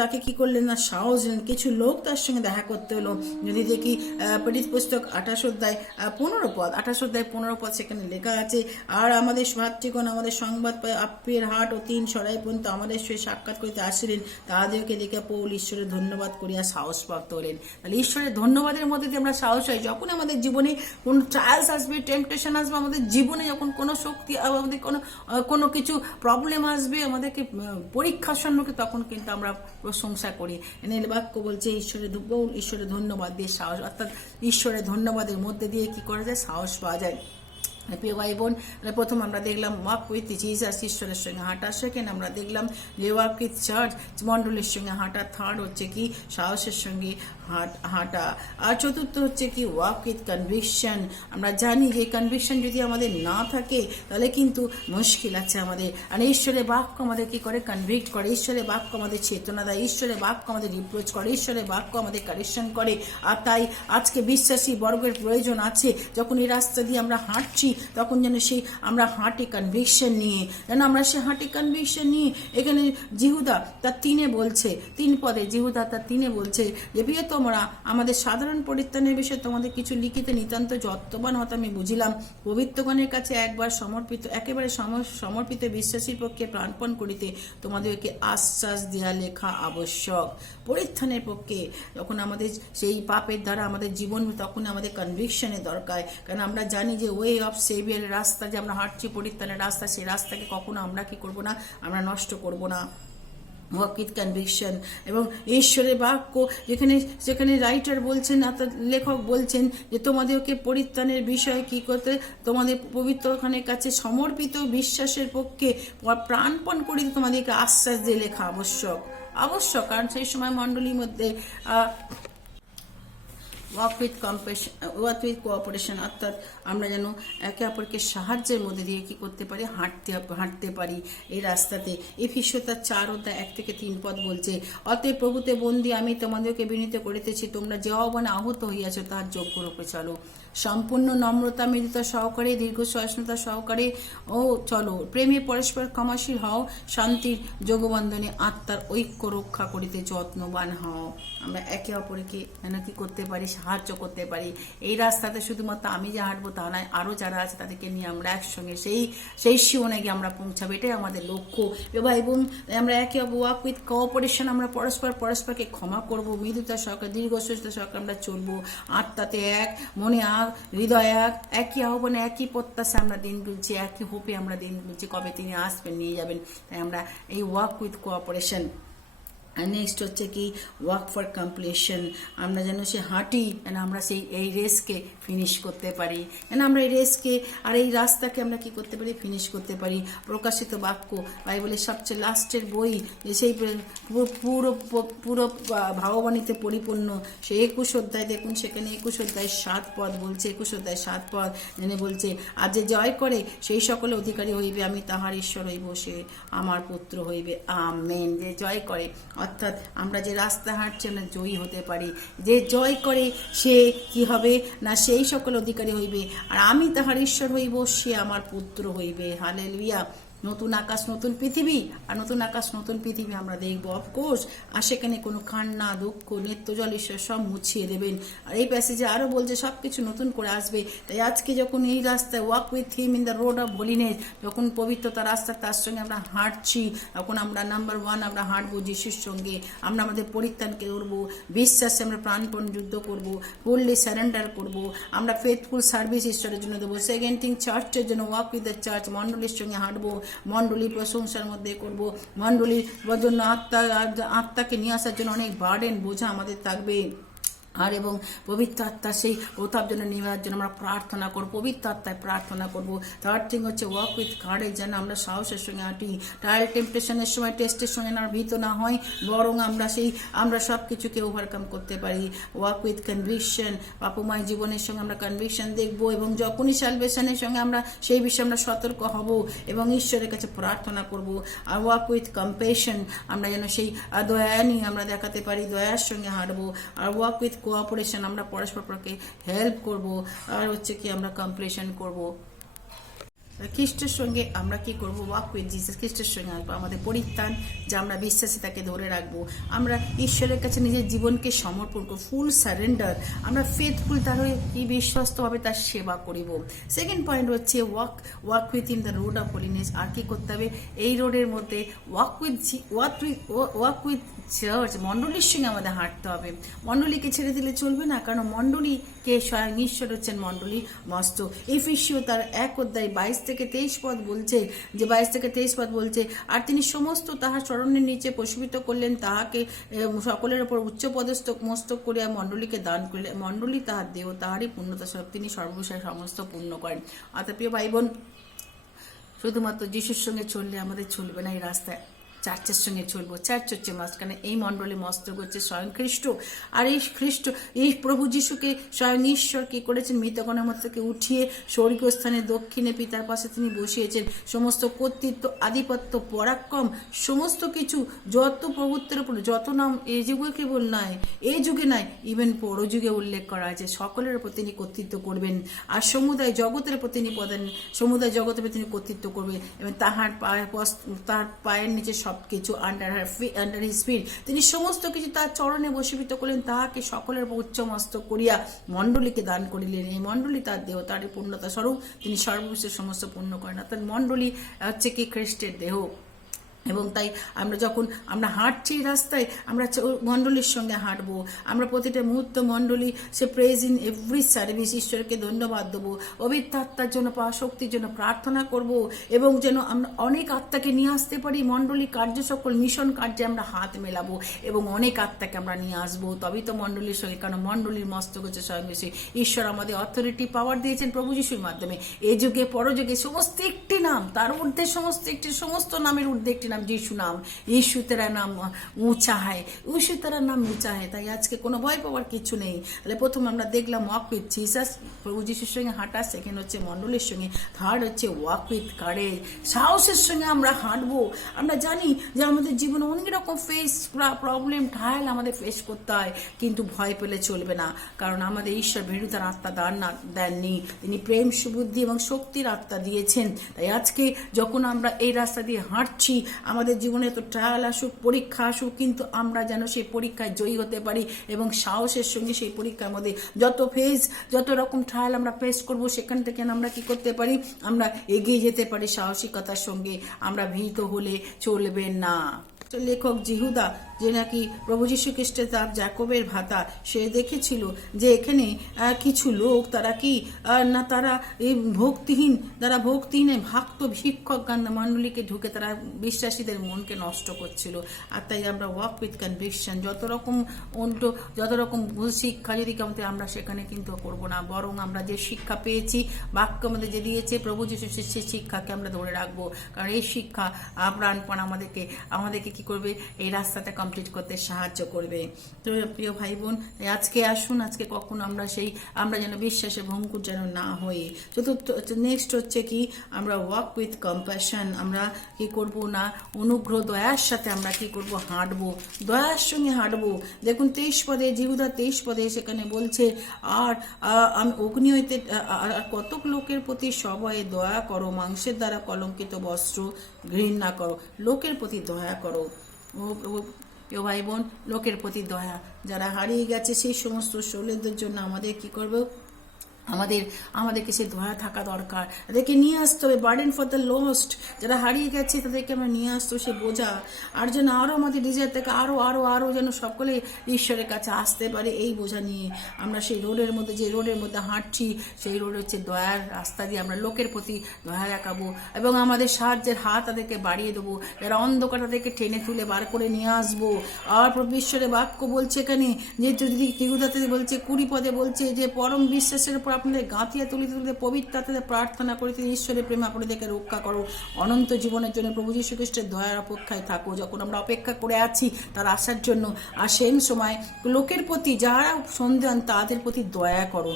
তাকে কি করলেন না, সাহস দিলেন। কিছু লোক তার সঙ্গে দেখা করতে হলো। যদি দেখি প্রেরিত পুস্তক 28:15 সেখানে লেখা আছে, আর আমাদের ভাতৃগণ আমাদের সংবাদ পায় আপ্পের হাট ও 3 সরাই পর্যন্ত আমাদের সঙ্গে সাক্ষাৎ করিতে আসিলেন, তাহাদেরকে দেখে পৌল ঈশ্বরের ধন্যবাদ করিয়া সাহস প্রাপ্ত হলেন। তাহলে ঈশ্বরের ধন্যবাদের মধ্যে দিয়ে আমরা সাহস হয়। যখন আমাদের জীবনে কোনো ট্রায়ালস আসবে, টেম্পটেশন আসবে, আমাদের জীবনে যখন কোনো শক্তি, আমাদের কোনো কিছু প্রবলেম আসবে, আমাদেরকে পরীক্ষার সম্মুখে, তখন কিন্তু আমরা প্রশংসা করি। এনে বাক্য বলছে ঈশ্বরের ধন্যবাদ দিয়ে সাহস, অর্থাৎ ঈশ্বরের ধন্যবাদের মধ্যে দিয়ে কি করা যায়, সাহস পাওয়া যায়। প্রিয় ভাই বোন, প্রথম আমরা দেখলাম ওয়াক উইথ জিসাস, ঈশ্বরের সঙ্গে হাঁটা। সেকেন্ড আমরা দেখলাম যে ওয়াক উইথ চার্চ, মণ্ডলের সঙ্গে হাঁটা। থার্ড হচ্ছে কি সাহসের সঙ্গে হাঁটা। আর চতুর্থ হচ্ছে কি ওয়াক উইথ কনভিকশন। আমরা জানি যে কনভিকশন যদি আমাদের না থাকে তাহলে কিন্তু মুশকিল আছে আমাদের। আর ঈশ্বরের বাক্য আমাদের কি করে, কনভিক্ট করে। ঈশ্বরের বাক্য আমাদের চেতনা দেয়, ঈশ্বরের বাক্য আমাদের রিপ্রোচ করে, ঈশ্বরের বাক্য আমাদের কারেকশন করে। আর তাই আজকে বিশ্বাসী বর্গের প্রয়োজন আছে, যখন এই রাস্তা দিয়ে আমরা হাঁটছি তখন যেন আমরা হাঁটি কনভিকশন নিয়ে, যেন আমরা সে হাঁটি কনভিকশন নিয়ে। এখানে জিহুদা তার 3 বলছে, 3 পদে জিহুদা তার 3 বলছে যে প্রিয় তোমরা আমাদের সাধারণ পরিত্রাণের বিষয়ে তোমাদের কিছু লিখিতে নিতান্ত যত্নবান হতে আমি বুঝিলাম, পবিত্রগণের কাছে একেবারে সমর্পিত বিশ্বাসীর পক্ষে প্রাণপণ করিতে তোমাদেরকে আশ্বাস দেওয়া লেখা আবশ্যক। পরিত্রাণের পক্ষে যখন আমাদের সেই পাপের দ্বারা আমাদের জীবন, তখন আমাদের কনভিকশনের দরকার। কারণ আমরা জানি যে ওয়ে অফ সেভিয়ারের রাস্তা যে আমরা হাঁটছি, পরিত্রাণের রাস্তা, সেই রাস্তাকে কখনো আমরা কি করব না, আমরা নষ্ট করব না। Walk with conviction. এবং ঈশ্বরের বাক্য যেখানে রাইটার বলছেন, অর্থাৎ লেখক বলছেন যে তোমাদেরকে পরিত্রাণের বিষয়ে কি করতে, তোমাদের পবিত্রখানের কাছে সমর্পিত বিশ্বাসের পক্ষে প্রাণপণ করিতে তোমাদেরকে আশ্বাস দিয়ে লেখা আবশ্যক। কারণ সেই সময় মণ্ডলীর মধ্যে ওয়াক উইথ কোঅপারেশন, অর্থাৎ আমরা যেন একে অপরকে সাহায্যের মধ্যে দিয়ে কি করতে পারি, হাঁটতে পারি এই রাস্তাতে। এফেসীয় 4:1-3 বলছে, অতএব প্রভুতে বন্দী আমি তোমাদেরকে বিনীত করিতেছি, তোমরা যে আহ্বানে আহত হইয়াছ তাহার যোগ্য রূপে চলো, সম্পূর্ণ নম্রতা, মৃদুতা সহকারে, দীর্ঘ সহিষ্ণুতা সহকারে ও চলো, প্রেমে পরস্পর ক্ষমাশীল হও, শান্তির যোগবন্ধনে আত্মার ঐক্য রক্ষা করিতে যত্নবান হও। আমরা একে অপরকে কি করতে পারি, সাহায্য করতে পারি। এই রাস্তাতে শুধুমাত্র আমি যে হাঁটবো তা নয়, আরও যারা আছে তাদেরকে নিয়ে আমরা একসঙ্গে সেই জীবনে গিয়ে আমরা পৌঁছাবো, এটাই আমাদের লক্ষ্য। এবং আমরা একে ওয়াক উইথ কোঅপারেশন, আমরা পরস্পরকে ক্ষমা করবো, মৃদুতা সহকারে, দীর্ঘ সহিষ্ণুতা সহকারে আমরা চলবো, আত্মাতে এক, মনে হৃদয় একই আহ্বানে, একই প্রত্যাশা আমরা দিন গুলছি, একই হোপে আমরা দিন গুলছি, কবে তিনি আসবেন, নিয়ে যাবেন। তাই আমরা এই ওয়াক উইথ কোঅপারেশন। আর নেক্সট হচ্ছে কি ওয়াক ফর কমপ্লিশন, আমরা যেন সে হাঁটি, যেন আমরা এই রেসকে ফিনিশ করতে পারি, যেন আমরা এই রেসকে আর এই রাস্তাকে আমরা কি করতে পারি, ফিনিশ করতে পারি। প্রকাশিত বাক্য, বাইবেলের সবচেয়ে লাস্টের বই, সেই পুরো ভাববাণীতে পরিপূর্ণ, সে 21 অধ্যায় দেখুন, সেখানে 21:7 বলছে, 21:7 যেন বলছে, আর যে জয় করে সেই সকলে অধিকারী হইবে, আমি তাহার ঈশ্বর হইব, সে আমার পুত্র হইবে, আমেন। যে জয় করে, অর্থাৎ আমরা যে রাস্তা হাঁটছি আমরা জয়ী হতে পারি। যে জয় করে সে কি হবে না, সেই সকল অধিকারী হইবে, আর আমি তাহার ঈশ্বর হইব, সে আমার পুত্র হইবে। হালেলুয়া। নতুন আকাশ নতুন পৃথিবী, আর নতুন আকাশ নতুন পৃথিবী আমরা দেখবো অফকোর্স। আর সেখানে কোনো কান্না দুঃখ নিত্যজল ঈশ্বর সব মুছিয়ে দেবেন। আর এই প্যাসেজে আরও বলছে সব কিছু নতুন করে আসবে। তাই আজকে যখন এই রাস্তায় walk with him in the road of holiness, যখন পবিত্রতা রাস্তা তার সঙ্গে আমরা হাঁটছি, তখন আমরা নাম্বার 1 আমরা হাঁটবো যিশুর সঙ্গে। আমরা আমাদের পরিত্রাণকে করবো, বিশ্বাসে আমরা প্রাণপণ যুদ্ধ করবো, ফুললি সারেন্ডার করবো, আমরা ফেথফুল সার্ভিস ঈশ্বরের জন্য দেবো। সেকেন্ড থিং, চার্চের জন্য ওয়াক উইথ দ্য চার্চ, মণ্ডলীর সঙ্গে হাঁটবো, মণ্ডলী প্রশংসার মধ্যে করব। মণ্ডলীর জন্য আত্মাকে নিয়ে আসার জন্য অনেক বার্ডেন বোঝা আমাদের থাকবে। আর এবং পবিত্র আত্মা সেই প্রতাপ জন্য নেওয়ার জন্য আমরা প্রার্থনা করবো, পবিত্র আত্মায় প্রার্থনা করবো। থার্ড থিং হচ্ছে ওয়াক উইথ কারেজ, যেন আমরা সাহসের সঙ্গে হাঁটি। ট্রায়াল টেম্পটেশনের সময়, টেস্টের সময় না ভীত না হয়, বরং আমরা সব কিছুকে ওভারকাম করতে পারি। ওয়াক উইথ কনভিকশন, পাপময় জীবনের সঙ্গে আমরা কনভিকশন দেখবো, এবং যখনই সালভেশনের সঙ্গে আমরা সেই বিষয়ে আমরা সতর্ক হব এবং ঈশ্বরের কাছে প্রার্থনা করব। আর ওয়াক উইথ কম্পেশন, আমরা যেন সেই দয়া নিয়ে আমরা দেখাতে পারি, দয়ার সঙ্গে হাঁটবো। আর ওয়াক উইথ কোঅপারেশন, আমরা পরস্পরকে হেল্প করব। আর হচ্ছে কি আমরা কমপ্লেশন করব। খ্রিস্টের সঙ্গে আমরা কি করব, ওয়াক উইথ জিসাস, খ্রিস্টের সঙ্গে আসবো। আমাদের পরিত্রাণ যা আমরা বিশ্বাসী তাকে ধরে রাখবো। আমরা ঈশ্বরের কাছে নিজের জীবনকে সমর্পণ করব, ফুল সারেন্ডার। আমরা ফেথফুল, তার হয়ে কি বিশ্বস্তভাবে তার সেবা করিব। সেকেন্ড পয়েন্ট হচ্ছে walk with in the road of holiness. আর কি করতে হবে এই রোডের মধ্যে, ওয়াক উইথ চার্চ, মণ্ডলীর সঙ্গে আমাদের হাঁটতে হবে। মণ্ডলীকে ছেড়ে দিলে চলবে না, কারণ মণ্ডলীকে স্বয়ং ঈশ্বর হচ্ছেন মণ্ডলী মস্ত। এফেসীয় তার 1:22-23 বলছে, যে 22-23 বলছে, আর তিনি সমস্ত তাহার চরণের নিচে প্রশমিত করলেন, তাহাকে সকলের উপর উচ্চপদস্থ মস্তক করিয়া মণ্ডলীকে দান করিলেন। মণ্ডলী তাহার দেহ, তাহারই পূর্ণতা স্বরূপ তিনি সর্ববিষয়ে সমস্ত পূর্ণ করেন। অর্থাৎ প্রিয় ভাই বোন, শুধুমাত্র যিশুর সঙ্গে চললে আমাদের চলবে না, এই রাস্তায় চার্চের সঙ্গে চলবো। চার্চ হচ্ছে মাঝখানে, এই মণ্ডলী মস্তক হচ্ছে স্বয়ং খ্রিস্ট। আর এই প্রভু যিশুকে স্বয়ং ঈশ্বর কি করেছেন, মৃতগণের মধ্য থেকে উঠিয়ে স্বর্গীয় স্থানে দক্ষিণে পিতার পাশে তিনি বসিয়েছেন। সমস্ত কর্তৃত্ব, আধিপত্য, পরাক্রম, সমস্ত কিছু, যত প্রভুত্বের উপর যত নাম এই যুগে কেবল নয়, এই যুগে নয়, ইভেন পরযুগে উল্লেখ করা আছে, সকলের উপর তিনি কর্তৃত্ব করবেন। আর সমুদায় জগতের উপর তিনি সমুদায় জগতের উপর তিনি কর্তৃত্ব করবেন, এবং তার পায়ের নিচে সবকিছু, আন্ডার হিজ ফিট, তিনি সমস্ত কিছু তার চরণে বশীভূত করলেন। তাহাকে সকলের উপর উচ্চমস্তক করিয়া মণ্ডলীকে দান করিলেন। এই মণ্ডলী তার দেহ, তার পূর্ণতা স্বরূপ তিনি সর্ববিশ্বের সমস্ত পূর্ণ করেন। অর্থাৎ মণ্ডলী হচ্ছে কি খ্রিস্টের দেহ। এবং তাই আমরা হাঁটছি রাস্তায়, আমরা মণ্ডলীর সঙ্গে হাঁটবো। আমরা প্রতিটা মুহূর্ত মণ্ডলী, সে প্রেজ ইন এভরি সার্ভিস, ঈশ্বরকে ধন্যবাদ দেবো। পবিত্র আত্মার জন্য, শক্তির জন্য প্রার্থনা করব, এবং যেন আমরা অনেক আত্মাকে নিয়ে আসতে পারি। মণ্ডলী কার্য, সকল মিশন কার্যে আমরা হাত মেলাবো এবং অনেক আত্মাকে আমরা নিয়ে আসবো। তবেই তো মণ্ডলীর সঙ্গে, কারণ মণ্ডলীর মস্তক হচ্ছে স্বয়ং ঈশ্বর। আমাদের অথরিটি, পাওয়ার দিয়েছেন প্রভু যিশুর মাধ্যমে। এই যুগে পরযুগে সমস্ত একটি নাম, তার ঊর্ধ্বে সমস্ত নামের ঊর্ধ্বে একটি নাম, যিশু নাম। यीशु तेरा नाम ऊंचा है, यीशु तेरा नाम ऊंचा है। তাই আজকে কোনো ভয় পাওয়ার কিছু নেই। তাহলে প্রথম আমরা দেখলাম ওয়াক উইথ জিসাস, প্রভু যিশুর সঙ্গে হাঁটা। সেকেন্ড হচ্ছে মণ্ডলীর সঙ্গে। থার্ড হচ্ছে ওয়াক উইথ কারেজ, সাহসের সঙ্গে আমরা হাঁটবো। আমরা জানি যে আমাদের জীবনে অনেক রকম প্রবলেম, ট্রায়াল আমাদের ফেস করতে হয়, কিন্তু ভয় পেলে চলবে না, কারণ আমাদের ঈশ্বর বিরুদ্ধার আত্মা দেননি, তিনি প্রেম, সুবুদ্ধি এবং শক্তির আত্মা দিয়েছেন। তাই আজকে যখন আমরা এই রাস্তা দিয়ে হাঁটছি, আমাদের জীবনে তো ট্রায়াল আসুক, পরীক্ষা আসুক, কিন্তু আমরা যেন সেই পরীক্ষায় জয়ী হতে পারি এবং সাহসের সঙ্গে সেই পরীক্ষার মধ্যে যত রকম ট্রায়াল আমরা ফেস করব, সেখান থেকে আমরা কি করতে পারি, আমরা এগিয়ে যেতে পারি সাহসিকতার সঙ্গে। আমরা ভীত হলে চলবে না। লেখক জিহুদা, যে নাকি প্রভু যীশু খ্রিস্টের তার জ্যাকবের ভাতা, সে দেখেছিল যে এখানে কিছু লোক, তারা কি না, তারা এই ভক্তিহীন ভক্ত ভিক্ষক মণ্ডলীকে ঢুকে তারা বিশ্বাসীদের মনকে নষ্ট করছিল। আর তাই আমরা ওয়াক উইথ কনভিকশন, যত রকম ভুল শিক্ষা যদি আমরা সেখানে কিন্তু করব না, বরং আমরা যে শিক্ষা পেয়েছি, বাক্য আমাদের যে দিয়েছে প্রভু যীশু, সেই শিক্ষাকে আমরা ধরে রাখবো। কারণ এই শিক্ষা প্রাণপণ আমাদেরকে কি করবে, এই রাস্তাতে কমপ্লিট করতে সাহায্য করবে। তো প্রিয় ভাই বোন, আজকে আসুন, আজকে কখন আমরা যেন বিশ্বাসে ভঙ্গুর যেন না হই। চতুর্থ নেক্সট হচ্ছে কি, আমরা ওয়াক উইথ কম্প্যাশন। আমরা কি করব না, অনুগ্রহ দয়ার সাথে আমরা কি করব, হাঁটবো, দয়ার সঙ্গে হাঁটবো। দেখুন 23 পদে, জিহুদা 23 পদে সেখানে বলছে, আর আমি অগ্নি হইতে আর কতক লোকের প্রতি সবাই দয়া করো, মাংসের দ্বারা কলঙ্কিত বস্ত্র ঘৃণা করো, লোকের প্রতি দয়া করো। প্রিয় ভাই বোন, লোকের প্রতি দয়া, যারা হারিয়ে গেছে সেই সমস্ত শোলেদের জন্য আমাদের কি করবো, আমাদেরকে সে দয়া থাকা দরকার। তাদেরকে নিয়ে আসতে হবে, বার্ডেন ফর দ্য লস্ট, যারা হারিয়ে গেছে তাদেরকে আমরা নিয়ে আসতে সে বোঝা, আর যেন আরও আমাদের ডিজায়ার থেকে আরও আরও আরও যেন সকলে ঈশ্বরের কাছে আসতে পারে। এই বোঝা নিয়ে আমরা সেই রোডের মধ্যে, যে রোডের মধ্যে হাঁটছি, সেই রোড হচ্ছে দয়ার রাস্তা দিয়ে আমরা লোকের প্রতি দয়া দেখাবো এবং আমাদের সাহায্যের হাত তাদেরকে বাড়িয়ে দেবো। যারা অন্ধকার তাদেরকে টেনে তুলে বার করে নিয়ে আসবো। আর ঈশ্বরের বাক্য বলছে এখানে যে, যদি জিহুদাতে বলছে 20 পদে বলছে যে, পরম বিশ্বাসের উপর আপনাদের গাঁথিয়া তুলিতে তুলিতে পবিত্রতাতে প্রার্থনা করিতে ঈশ্বরের প্রেমে আপনাদেরকে রক্ষা করো। অনন্ত জীবনের জন্য প্রভু যীশু খ্রিস্টের দয়ার অপেক্ষায় থাকো। যখন আমরা অপেক্ষা করে আছি তার আসার জন্য, আর সেই সময় লোকের প্রতি যারা সন্দেহান তাদের প্রতি দয়া করো,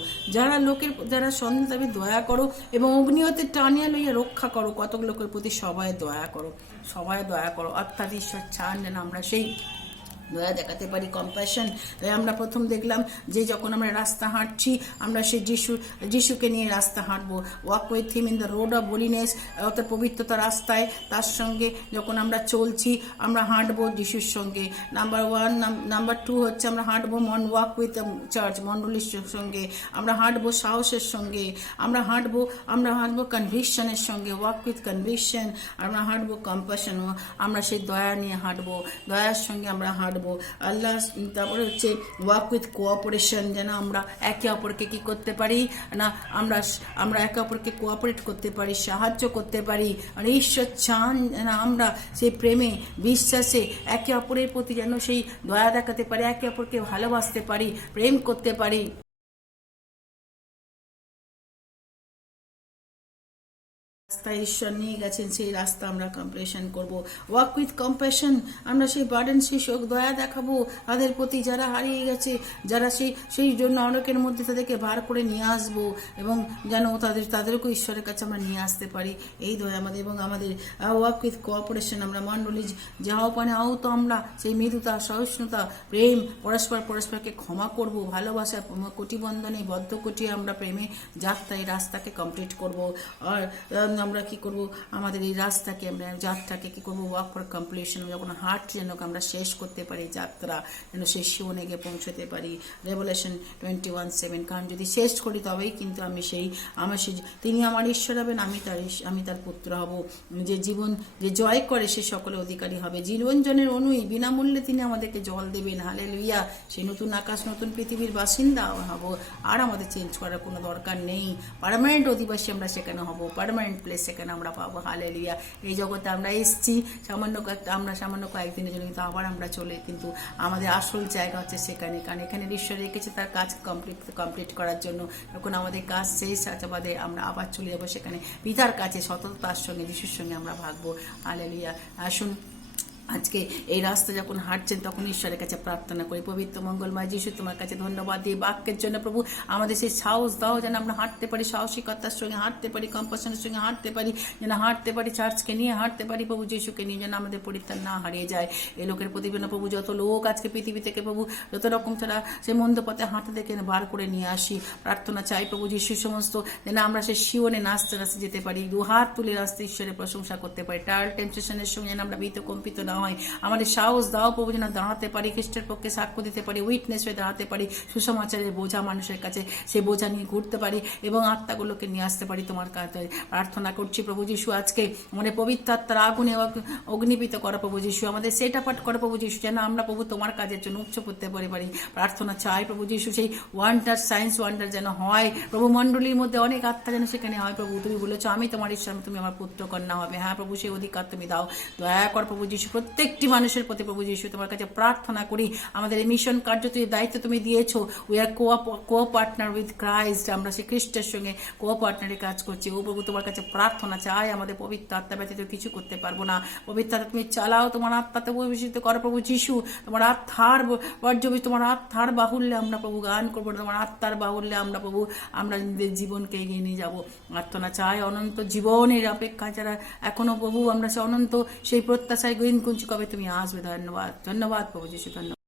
যারা সন্দেহ তাদের দয়া করো এবং অগ্নিহতে টানিয়া লইয়া রক্ষা করো। কতক লোকের প্রতি সবাই দয়া করো, অর্থাৎ ঈশ্বর চান যেন আমরা সেই দয়া দেখাতে পারি, কম্প্যাশন। তাই আমরা প্রথম দেখলাম যে যখন আমরা রাস্তা হাঁটছি, আমরা সেই যিশুকে নিয়ে রাস্তা হাঁটবো, walk with him in the road of holiness, অর্থাৎ পবিত্রতা রাস্তায় তার সঙ্গে যখন আমরা চলছি আমরা হাঁটবো যিশুর সঙ্গে। নাম্বার 1। নাম্বার 2 হচ্ছে আমরা হাঁটবো ওয়াক উইথ চার্চ, মণ্ডলীর সঙ্গে আমরা হাঁটবো, সাহসের সঙ্গে আমরা হাঁটবো কনভিকশনের সঙ্গে, ওয়াক উইথ কনভিকশন। আমরা হাঁটবো কম্প্যাশন, আমরা সেই দয়া নিয়ে হাঁটবো, দয়ার সঙ্গে আমরা হাঁটবো আল্লাহ। তারপরে হচ্ছে ওয়াক উইথ কোঅপারেশন, যেন আমরা একে অপরকে কি করতে পারি না, আমরা একে অপরকে কোঅপারেট করতে পারি, সাহায্য করতে পারি। আর ঈশ্বর চান যেন আমরা সেই প্রেমে বিশ্বাসে একে অপরের প্রতি যেন সেই দয়া দেখাতে পারি, একে অপরকে ভালোবাসতে পারি, প্রেম করতে পারি। রাস্তা ঈশ্বর নিয়ে গেছেন, সেই রাস্তা আমরা কমপ্লিশন করব। ওয়াক উইথ কম্প্যাশন, আমরা সেই বার্ডেন সেই শোক দয়া দেখাবো তাদের প্রতি যারা হারিয়ে গেছে, যারা সেই জন্য অনেকের মধ্যে তাদেরকে বার করে নিয়ে আসবো এবং যেন তাদেরকেও ঈশ্বরের কাছে আমরা নিয়ে আসতে পারি, এই দয়া আমাদের। এবং আমাদের ওয়াক উইথ কোঅপারেশন, আমরা মণ্ডলী যাও পানে আহত আমরা সেই মৃদুতা, সহিষ্ণুতা, প্রেম, পরস্পরকে ক্ষমা করব, ভালোবাসা কোটিবন্ধনে বদ্ধ কোটি আমরা প্রেমে যাত্রায় রাস্তাকে কমপ্লিট করব। আর আমরা কি করব, আমাদের এই রাস্তাকে আমরা যাত্রাকে কি করব, ওয়াক ফর কমপ্লিশন, যখন হার্ট যেন আমরা শেষ করতে পারি, যাত্রা যেন সেই শিওনে গিয়ে পৌঁছতে পারি। রেভেলেশন 21:7, কারণ যদি শেষ করি তবেই কিন্তু তিনি আমার ঈশ্বর হবেন, আমি তার পুত্র হব। যে জয় করে সে সকলে অধিকারী হবে। জীবনজনের অনুই বিনামূল্যে তিনি আমাদেরকে জল দেবেন। হালেলুয়া। সেই নতুন আকাশ নতুন পৃথিবীর বাসিন্দা হব, আর আমাদের চেঞ্জ করার কোনো দরকার নেই। পার্মানেন্ট অধিবাসী আমরা সেখানে হব, পার্মানেন্ট প্লেস সেখানে আমরা পাবো। হালেলুয়া। এই জগতে আমরা এসছি সামান্য কয়েকদিনের জন্য, কিন্তু আবার আমরা কিন্তু আমাদের আসল জায়গা হচ্ছে সেখানে, কারণ এখানে ঈশ্বর রেখেছে তার কাজ কমপ্লিট করার জন্য। যখন আমাদের কাজ শেষ বাদে আমরা আবার চলে যাবো সেখানে পিতার কাছে, সততার সঙ্গে যিশুর সঙ্গে আমরা ভাগবো। হালেলুয়া। আসুন আজকে এই রাস্তা যখন হাঁটছেন তখন ঈশ্বরের কাছে প্রার্থনা করি, পবিত্র মঙ্গলময় যিশু তোমার কাছে ধন্যবাদ দিই বাক্যের জন্য। প্রভু আমাদের সেই সাহস দাও যেন আমরা হাঁটতে পারি, সাহসিকতার সঙ্গে হাঁটতে পারি, কম্পাশনের সঙ্গে হাঁটতে পারি, যেন হাঁটতে পারি চার্চকে নিয়ে, হাঁটতে পারি প্রভু যিশুকে নিয়ে, যেন আমাদের পরিত্রাণ না হারিয়ে যায়। এই লোকের প্রতিবেদন প্রভু, যত লোক আজকে পৃথিবী থেকে প্রভু যত রকম তারা সেই মন্দ পথে হাঁটতে দেখে বার করে নিয়ে আসি। প্রার্থনা চাই প্রভু যিশু সমস্ত যেন আমরা সেই শিওনে নাচতে যেতে পারি, দুহাত তুলে রাস্তা ঈশ্বরের প্রশংসা করতে পারি। টায়ার টেম্পটেশনের সঙ্গে যেন আমরা ভীত কম্পিত না হয়। আমাদের সাহস দাও প্রভু, যেন দাঁড়াতে পারি, খ্রিস্টের পক্ষে সাক্ষ্য দিতে পারি, উইটনেস হয়ে দাঁড়াতে পারি, সুসমাচারের বোঝা মানুষের কাছে সে বোঝা নিয়ে ঘুরতে পারি এবং আত্মাগুলোকে নিয়ে আসতে পারি তোমার কাছে। প্রার্থনা করছি প্রভু যিশু আজকে আমাদের পবিত্র আত্মার আগুনে অগ্নিপিত করো প্রভু যিশু, আমাদের সেটা পাঠ করো প্রভু যিশু, যেন আমরা প্রভু তোমার কাজের জন্য উচ্চ করতে পারি। প্রার্থনা চাই প্রভু যিশু সেই ওয়ান্ডার, সায়েন্স ওয়ান্ডার যেন হয় প্রভু, মণ্ডলীর মধ্যে অনেক আত্মা যেন সেখানে হয় প্রভু। তুমি বলেছো আমি তোমার ঈশ্বর, তুমি আমার পুত্র কন্যা হবে। হ্যাঁ প্রভু, সেই অধিকার তুমি দাও, দয়া কর প্রভু যিশু। প্রত্যেকটি মানুষের প্রতি প্রভু যিশু তোমার কাছে প্রার্থনা করি। আমাদের এই মিশন কার্য তুমি দায়িত্ব তুমি দিয়েছো, we are co partner with Christ, আমরা সেই খ্রিস্টের সঙ্গে কো পার্টনারে কাজ করছি। ও প্রভু তোমার কাছে প্রার্থনা চাই, আমাদের পবিত্র আত্মা ব্যতীত কিছু করতে পারবো না। পবিত্র আত্মা তুমি চালাও, তোমার আত্মাতে অভিষিক্ত করো প্রভু যিশু। তোমার আত্মার বর্জবি, তোমার আত্মার বাহুল্যে আমরা প্রভু গান করবো, তোমার আত্মার বাহুল্যে আমরা প্রভু আমরা নিজেদের জীবনকে এগিয়ে নিয়ে যাবো। প্রার্থনা চাই অনন্ত জীবনের অপেক্ষা যারা এখনো প্রভু আমরা সে অনন্ত সেই প্রত্যাশায় গুঞ্জি কবে তুমি আসবে। ধন্যবাদ, ধন্যবাদ প্রভু যিশু, ধন্যবাদ।